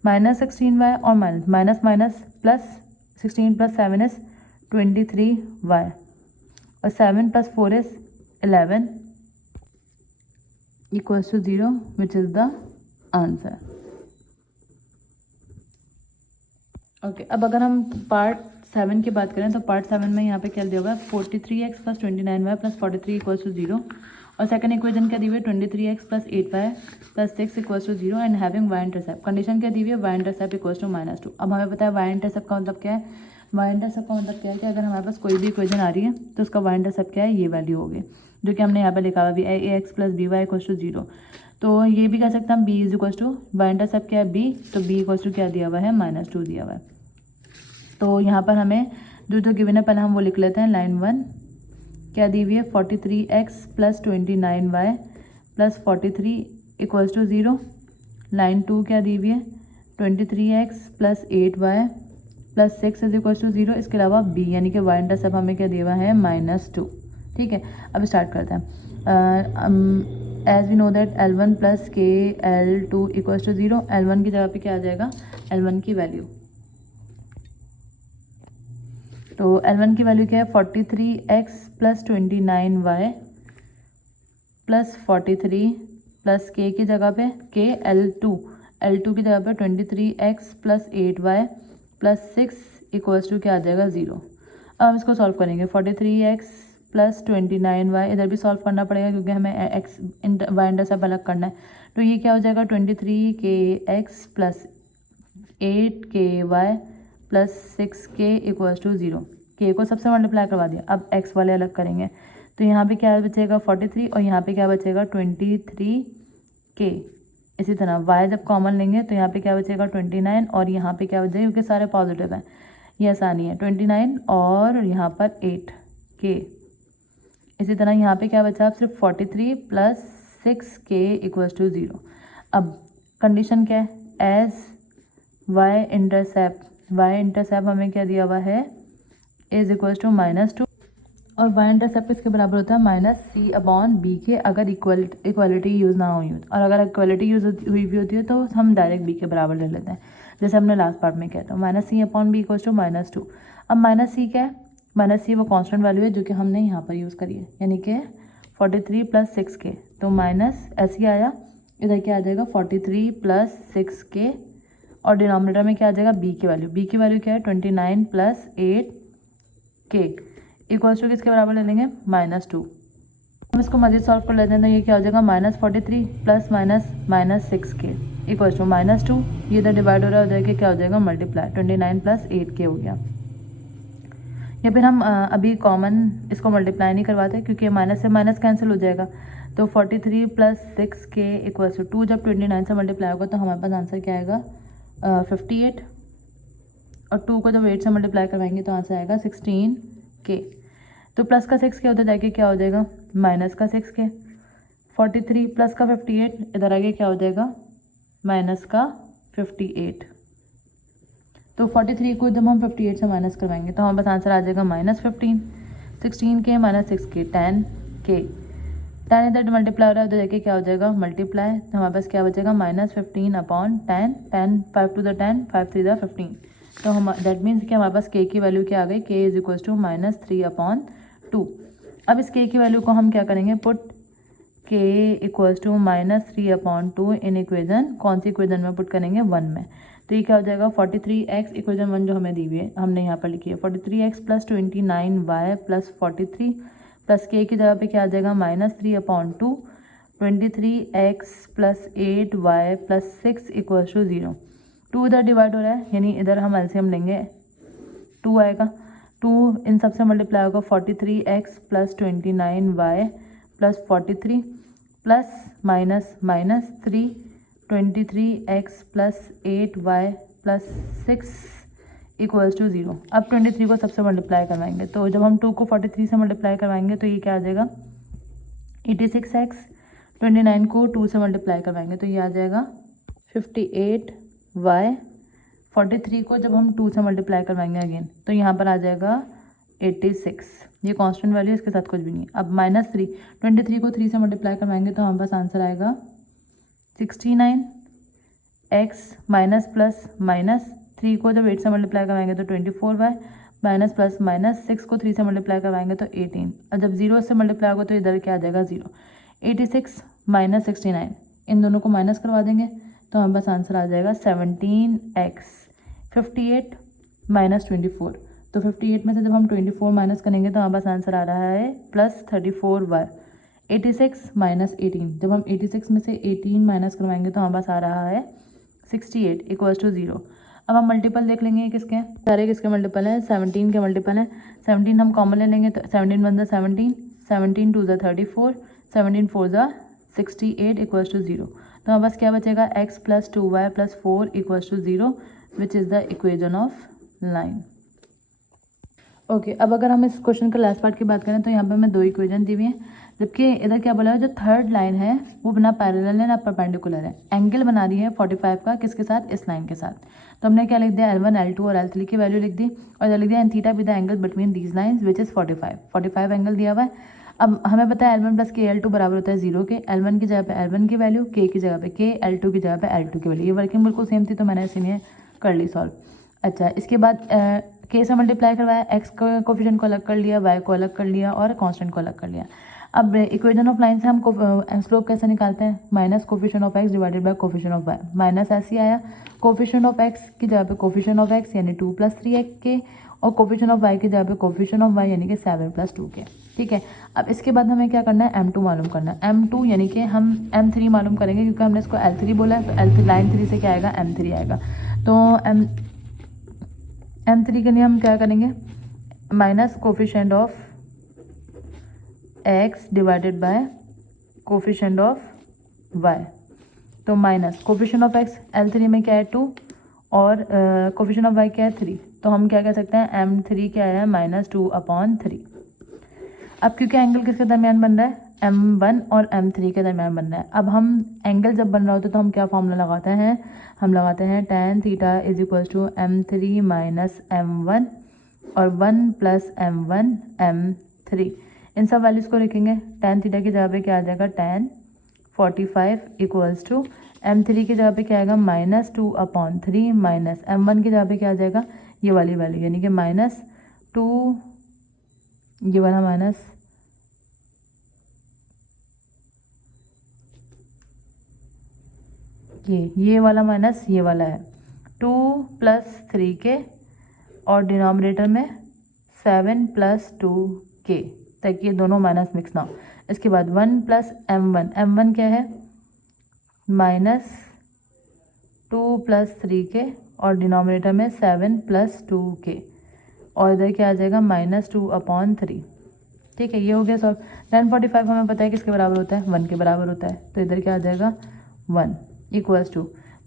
-16y और माइनस प्लस 16 + 7 इज 23y और 7 + 4 is 11 equals to 0 which is the answer. Okay, अब अगर हम पार्ट 7 की बात करें तो पार्ट 7 में यहाँ पे क्या दिया हुआ है 43x + 29y + 43 इक्वल्स टू 0 और सेकंड इक्वेशन क्या दी हुई है 23x + 8y + 6 equals to 0 and having y intercept. Condition क्या दी हुई है y इंटरसेप्ट इक्वल्स टू -2। अब हमें पता है y इंटरसेप्ट का मतलब क्या है, y इंटरसेप्ट का मतलब क्या है कि अगर हमारे पास कोई भी इक्वेशन आ रही है तो उसका y इंटरसेप्ट क्या है, ये वैल्यू होगी जो कि हमने यहाँ पे लिखा हुआ भी ax + by इक्वल्स टू 0। तो ये भी कह सकते हैं हम b is equals to y intercept क्या है b, तो b इक्वल्स टू क्या दिया हुआ है -2 दिया हुआ है। तो यहाँ पर हमें जो गिवन है पहले हम वो लिख लेते हैं। लाइन 1 क्या दी हुई है 43x + 29y + 43 equals to 0। Line 2 क्या दी हुई है 23x + 8y + 6 is equals to 0। इसके अलावा b यानी कि y इंटरसेप्ट हमें क्या दिया हुआ है -2। ठीक है, अब स्टार्ट करते हैं। As we know that L1 + k L2 equals to 0। L1 की जगह पे क्या आ जाएगा, L1 की वैल्यू, तो L1 की वैल्यू क्या है 43x + 29y + 43 + k की जगह पे k L2 की जगह पे 23x + 8y + 6 इक्वल्स टू क्या आ जाएगा 0। अब हम इसको सॉल्व करेंगे 43x + 29y, इधर भी सॉल्व करना पड़ेगा क्योंकि हमें x y इंटरसेप्ट अलग करना है। तो ये क्या हो जाएगा 23kx + 8ky + 6k equals to 0। k को सबसे मल्टीप्लाई करवा दिया, अब x वाले अलग करेंगे तो यहाँ पे क्या बचेगा 43 और यहाँ पे क्या बचेगा 23k। इसी तरह y जब कॉमन लेंगे तो यहाँ पे क्या बचेगा 29 और यहाँ पे क्या बचेगा, क्योंकि सारे पॉजिटिव हैं ये आसानी है, 29 और यहाँ पर 8k। इसी तरह यहाँ पे क्या बचा, अब सिर्फ 43 + 6k इक्वल्स टू 0। अब कंडीशन क्या है, एज y इंटरसेप्ट हमें क्या दिया हुआ है इज इक्वल्स टू -2 और y इंटरसेप्ट किसके बराबर होता है -c/b के, अगर इक्वालिटी यूज़ ना हुई हो। और अगर इक्वालिटी यूज़ हुई भी होती है तो हम डायरेक्ट b के बराबर ले लेते हैं, जैसे हमने लास्ट पार्ट में किया था -c/b इक्वल्स टू -2। अब -c क्या है, -c वो कांस्टेंट वैल्यू है जो कि हमने यहाँ पर यूज़ करी है, यानी कि 43 + 6k, तो माइनस ऐसे आया, इधर क्या आ जाएगा 43 + 6k और डिनोमिनेटर में क्या आ जाएगा b की वैल्यू क्या है 29 + 8k इक्वल्स टू किसके बराबर ले लेंगे -2। हम इसको मजीद सॉल्व कर लेते हैं तो ये क्या हो जाएगा -43 + -6k इक्वल्स टू -2। ये इधर डिवाइड हो रहा है, उधर के क्या हो जाएगा मल्टीप्लाई, 29 + 8k हो गया। या फिर हम अभी कॉमन इसको मल्टीप्लाई नहीं करवाते क्योंकि माइनस से माइनस कैंसिल हो जाएगा, तो 43 + 6k इक्वल्स टू 2 जब 29 से मल्टीप्लाई होगा तो हमारे पास आंसर क्या आएगा 58 और 2 को जब 8 से मल्टीप्लाई करवाएंगे तो आंसर आएगा 16k। तो प्लस का 6 क्या होता जाएगा, क्या हो जाएगा माइनस का 6k। 43 प्लस का 58 इधर आगे क्या हो जाएगा माइनस का 58। तो 43 को जब हम 58 से माइनस करवाएंगे तो हमारे पास आंसर आ जाएगा -15। 16k - 6k 10k। 10 इधर मल्टीप्लाई हो रहा है, उधर जाके क्या हो जाएगा मल्टीप्लाई, तो हमारे पास क्या बचेगा -15/10। 10 5 × 10 5 3 × 15 तो हम दैट मीन्स कि हमारे पास k की वैल्यू क्या आ गई, k इज इक्वल टू -3/2। अब इस k की वैल्यू को हम क्या करेंगे, put k equals to -3/2 in equation, कौन सी इक्वेजन में पुट करेंगे, 1 में। तो ये क्या हो जाएगा 43x, इक्वेजन 1 जो हमें दी हुई है हमने यहाँ पर लिखी है, 43x + 29y + 43 प्लस k की जगह पे क्या आ जाएगा -3/2, 23x + 8y + 6 इक्वल्स टू 0। 2 इधर डिवाइड हो रहा है, यानी इधर हम एलसीएम लेंगे 2 आएगा, 2 इन सबसे मल्टीप्लाई होगा 43x + 29y + 43 plus minus -3 23x + 8y + 6 equals to 0। अब 23 को सबसे मल्टीप्लाई करवाएंगे, तो जब हम 2 को 43 से मल्टीप्लाई करवाएंगे तो ये क्या आ जाएगा 86x, 29 को 2 से मल्टीप्लाई करवाएंगे तो ये आ जाएगा 58y, 43 को जब हम 2 से मल्टीप्लाई करवाएंगे अगेन तो यहाँ पर आ जाएगा 86। ये कांस्टेंट वैल्यू, इसके साथ कुछ भी नहीं। अब -3, 23 को 3 से मल्टीप्लाई करवाएंगे तो हमारे पास आंसर आएगा 69। x माइनस प्लस माइनस 3 को जब 8 से मल्टीप्लाई करवाएंगे तो 24y, माइनस प्लस माइनस 6 को 3 से मल्टीप्लाई करवाएंगे तो 18। और जब 0 से मल्टीप्लाई होगा तो इधर क्या आ जाएगा 0। 86 - 69, इन दोनों को माइनस करवा देंगे तो हमारे पास आंसर आ जाएगा 17x। 58 - 24, तो 58 में से जब हम 24 माइनस करेंगे तो हमारे पास आंसर आ रहा है +34y। 86 - 18, जब हम 86 में से 18 माइनस करवाएंगे तो हमारे पास आ रहा है 68 इक्वल्स टू 0। अब हम मल्टीपल देख लेंगे किसके, सारे किसके मल्टीपल हैं, 17 के मल्टीपल हैं। 17 हम कॉमन ले लेंगे तो 17 × 1 = 17, 17 × 2 = 34, 17 × 4 = 68 इक्वल्स टू 0। तो हमारे पास क्या बचेगा x + 2y + 4 equals to 0, which is the equation of line. Okay, अब अगर हम इस क्वेश्चन का लास्ट पार्ट की बात करें तो यहाँ पे हमें 2 इक्वेजन दी हुई हैं, जबकि इधर क्या बोला है, जो थर्ड लाइन है वो ना पैरेलल है ना परपेंडिकुलर है। एंगल बना रही है 45 का, किसके साथ, इस लाइन के साथ। तो हमने क्या लिख दिया, L1, L2 और L3 की वैल्यू लिख दी और इधर लिख दिया and theta be the angle between these lines which is 45 angle दिया हुआ है। अब हमें पता है L1 + k L2 बराबर होता है 0 के। L1 की जगह पे L1 की वैल्यू, k की जगह पे k, L2 की जगह पे L2 की वैल्यू। ये वर्किंग बिल्कुल सेम थी तो मैंने इसीलिए कर ली सॉल्व। अच्छा, इसके बाद k से मल्टीप्लाई करवाया, x को कोफिशिएंट को अलग कर लिया, y को अलग कर लिया और कांस्टेंट को अलग कर लिया। अब इक्वेशन ऑफ लाइन से हम स्लोप कैसे निकालते हैं, minus coefficient of x divided by coefficient of y। Minus ऐसे ही आया, कोफिशिएंट ऑफ x की जगह पे कोफिशिएंट ऑफ x यानी 2 + 3k और कोफिशिएंट ऑफ y की जगह पे कोफिशिएंट ऑफ y यानी कि 7 + 2k। ठीक है, अब इसके बाद हमें क्या करना है, m2 मालूम करना है। m2 यानी कि हम m3 मालूम करेंगे क्योंकि हमने इसको L3 बोला है, तो L3 लाइन 3 से क्या आएगा, m3 आएगा। तो m3 के लिए हम क्या करेंगे, minus coefficient of x divided by coefficient of y। तो minus coefficient of x L3 में क्या है 2 और कोफिशिएंट ऑफ y क्या है 3। तो हम क्या कह सकते हैं, m3 क्या है -2/3। अब क्योंकि एंगल किसके दरमियान बन रहा है, m1 और m3 के दरमियान बन रहा है। अब हम एंगल जब बन रहा होता है तो हम क्या फॉर्मूला लगाते हैं, हम लगाते हैं tan θ = m3 - m1 और 1 + m1 m3। इन सब वैल्यूज़ को लिखेंगे। tan θ की जगह पे क्या आ जाएगा, tan 45 = m3 की जगह पे क्या आएगा -2/3 माइनस m1 की जगह पे क्या आ जाएगा, ये वाली वैल्यू यानी कि -2, ये वाला माइनस ये वाला माइनस ये वाला है 2 + 3k और डिनोमिनेटर में 7 + 2k, ताकि ये दोनों माइनस मिक्स ना हो। इसके बाद 1 + m1, m1 क्या है -2 + 3k और डिनोमिनेटर में 7 + 2k और इधर क्या आ जाएगा -2/3। ठीक है, ये हो गया सॉल्व। tan 45 हमें पता है किसके बराबर होता है, 1 के बराबर होता है। तो इधर क्या आ जाएगा 1 इक्वल्स टू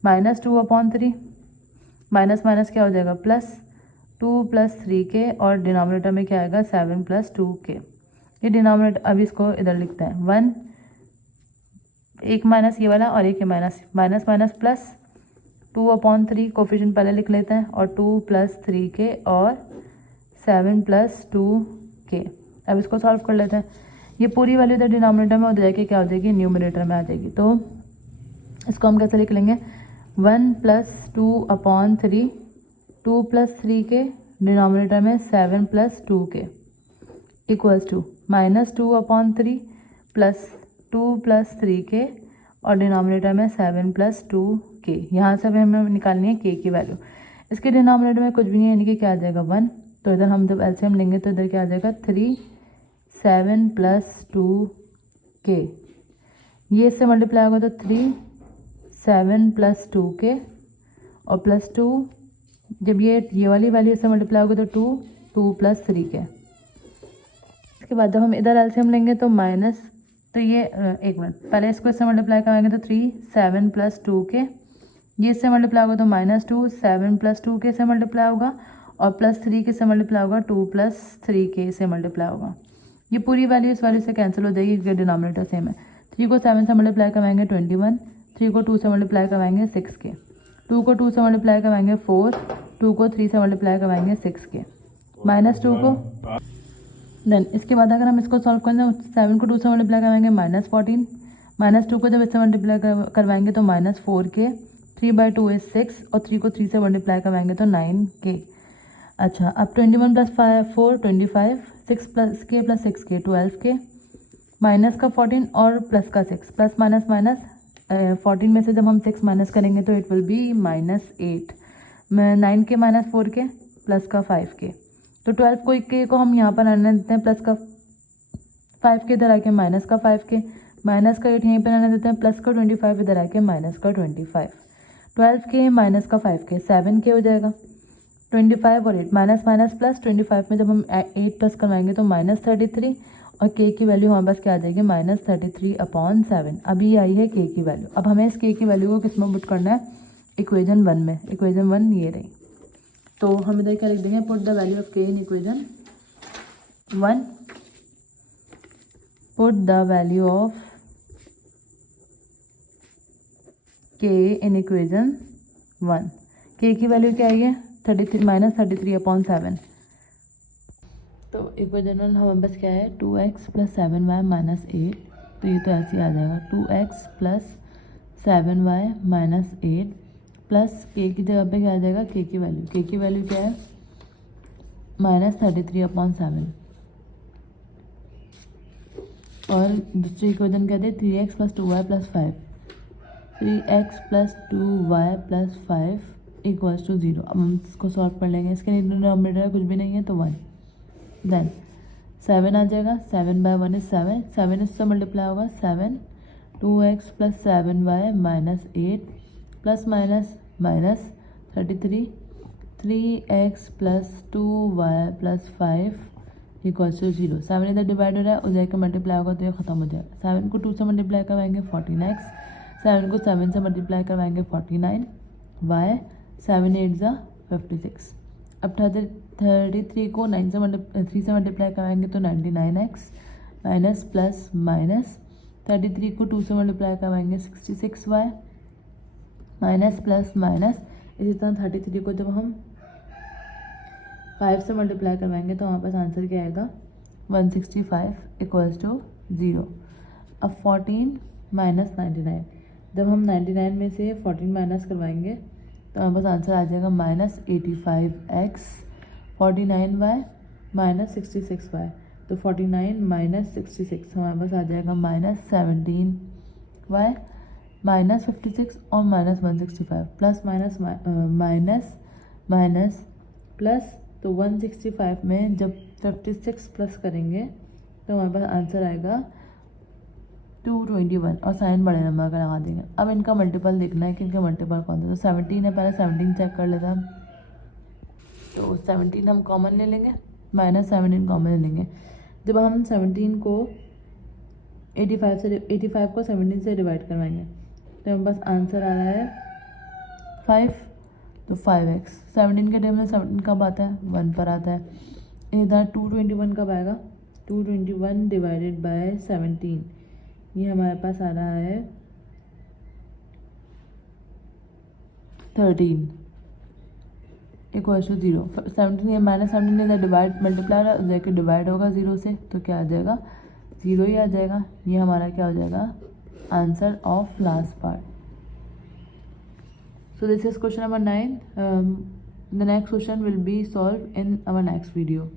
-2/3 माइनस माइनस क्या हो जाएगा +2 + 3k और डिनोमिनेटर में क्या आएगा 7 + 2k। ये डिनोमिनेटर, अब इसको इधर लिखते हैं 1, एक माइनस ये वाला और एक ये माइनस माइनस प्लस 2/3 कोफिशिएंट पहले लिख लेते हैं और 2 + 3k और 7 + 2k। अब इसको सॉल्व कर लेते हैं। ये पूरी वैल्यू इधर डिनोमिनेटर में हो जाएगी, क्या हो जाएगी, न्यूमरेटर में आ जाएगी। तो इसको हम कैसे लिख लेंगे, 1 + 2/3 2 प्लस 3 के डिनोमिनेटर में 7 प्लस 2 के इक्वल्स टू -2/3 प्लस 2 प्लस 3 के और डिनोमिनेटर में 7 प्लस 2 के। यहाँ से हमें निकालनी है के की वैल्यू। इसके डिनोमिनेटर में कुछ भी नहीं है, यानी कि क्या आ जाएगा 1। तो इधर हम जब एलसीएम लेंगे तो इधर क्या आ जाएगा 3 7 प्लस 2 के। ये इससे मल्टीप्लाई होगा तो 3 7 प्लस 2 के और प्लस 2, जब ये वाली वैल्यू इससे मल्टीप्लाई होगी तो 2 प्लस 3 के। इसके बाद जब हम इधर एलसीएम लेंगे तो माइनस, तो ये एक मिनट पहले इसको इससे मल्टीप्लाई कराएंगे तो 3 7 प्लस 2 के, ये इससे मल्टीप्लाई होगा तो -2 7 प्लस 2 के से मल्टीप्लाई होगा और प्लस 3 के से मल्टीप्लाई होगा 2 प्लस 3 के से मल्टीप्लाई होगा। ये पूरी वैल्यू इस वैल्यू से कैंसिल हो जाएगी क्योंकि डिनोमिनेटर सेम है। 3 को 7 से मल्टीप्लाई करवाएंगे 21, 3 को 2 से मल्टीप्लाई करवाएंगे 6 के, 2 को 2 से मल्टीप्लाई करवाएंगे 4, 2 को 3 से मल्टीप्लाई करवाएंगे 6 के, -2 को। देन इसके बाद अगर हम इसको सॉल्व करें तो 7 को 2 से मल्टीप्लाई करवाएंगे -14, -2 को जब इससे मल्टीप्लाई करवाएंगे तो -4 के, 3/2 इज 6 और 3 को 3 से मल्टीप्लाई करवाएंगे तो 9 के। अच्छा, अब 21 प्लस 4 25, 6 प्लस के प्लस 6 के 12 के, माइनस का 14 और प्लस का 6, प्लस माइनस माइनस 14 में से जब हम 6 माइनस करेंगे तो इट विल बी -8, 9 के -4 के प्लस का 5 के। तो 12 को हम यहाँ पर आने देते हैं प्लस का 5 के, इधर आके माइनस का 5 के, माइनस का 8 यहीं पर आने देते हैं, प्लस का 25 इधर आके माइनस का 25, 12 के माइनस का 5 के 7 के हो जाएगा, 25 और 8 माइनस माइनस प्लस, 25 में जब हम 8 प्लस करवाएंगे तो -33 और के की वैल्यू हमारे पास क्या आ जाएगी -33/7। अभी ये आई है के की वैल्यू। अब हमें इस के की वैल्यू को किस में पुट करना है, इक्वेशन 1 में। इक्वेशन 1 ये रही, तो हम इधर क्या लिख देंगे, पुट द वैल्यू ऑफ के इन equation 1, put the value of के इन इक्वेशन 1। के की वैल्यू क्या आई है -33/7। तो इक्वेशन 1 हमारे पास क्या है 2x + 7y - 8, तो ये तो ऐसे ही आ जाएगा 2x + 7y - 8 प्लस के की जगह पे क्या आ जाएगा के की वैल्यू क्या है -33/7 और दूसरी इक्वेशन क्या दे 3x + 2y + 5, 3x + 2y + 5 = 0। अब हम इसको सॉल्व कर लेंगे, इसके डिनोमिनेटर कुछ भी नहीं है तो 1, देन 7 आ जाएगा, 7/1 इज 7, 7 इससे मल्टीप्लाई होगा 7, 2x + 7y - 8 plus minus minus 33, 3x + 2y + 5 = 0। 7 इधर डिवाइड हो रहा है, उधर जाकर मल्टीप्लाई होगा तो ये खत्म हो जाएगा। 7 को 2 से मल्टीप्लाई करवाएंगे 14x, 7 को 7 से मल्टीप्लाई करवाएंगे 49y, 7 8 = 56। अब 33 को 3 से मल्टीप्लाई करवाएंगे तो 99x, माइनस प्लस माइनस 33 को 2 से मल्टीप्लाई करवाएंगे 66y, माइनस प्लस माइनस। इसी तरह 33 को जब हम 5 से मल्टीप्लाई करवाएंगे तो हमारे पास आंसर क्या आएगा 165 = 0। अब 14 - 99, जब हम 99 में से 14 माइनस करवाएंगे तो हमारे पास आंसर आ जाएगा -85x, 49y - 66y, तो 49 - 66 हमारे पास आ जाएगा -17y, -56 और -165, plus minus minus minus plus, तो 165 में जब 56 प्लस करेंगे तो हमारे पास आंसर आएगा 221 और साइन बड़े नंबर का लगा देंगे। अब इनका मल्टीपल देखना है कि इनका मल्टीपल कौन सा, तो 17 है, पहले 17 चेक कर लेते हैं। तो 17 हम कॉमन ले लेंगे, -17 कॉमन ले लेंगे। जब हम 17 को 85 को 17 से डिवाइड करवाएंगे तो हमारे पास आंसर आ रहा है 5, तो 5x। 17 के टेबल में 17 कब आता है 1 पर आता है। इधर 221 कब आएगा 221 डिवाइडेड बाय 17, ये हमारे पास आ रहा है 13 = 0। 17 या -17 इधर डिवाइड मल्टीप्लाई रहा है, उधर डिवाइड होगा 0 से, तो क्या आ जाएगा 0 ही आ जाएगा। ये हमारा क्या हो जाएगा answer of last part. So this is question number 9। The next question will be solved in our next video.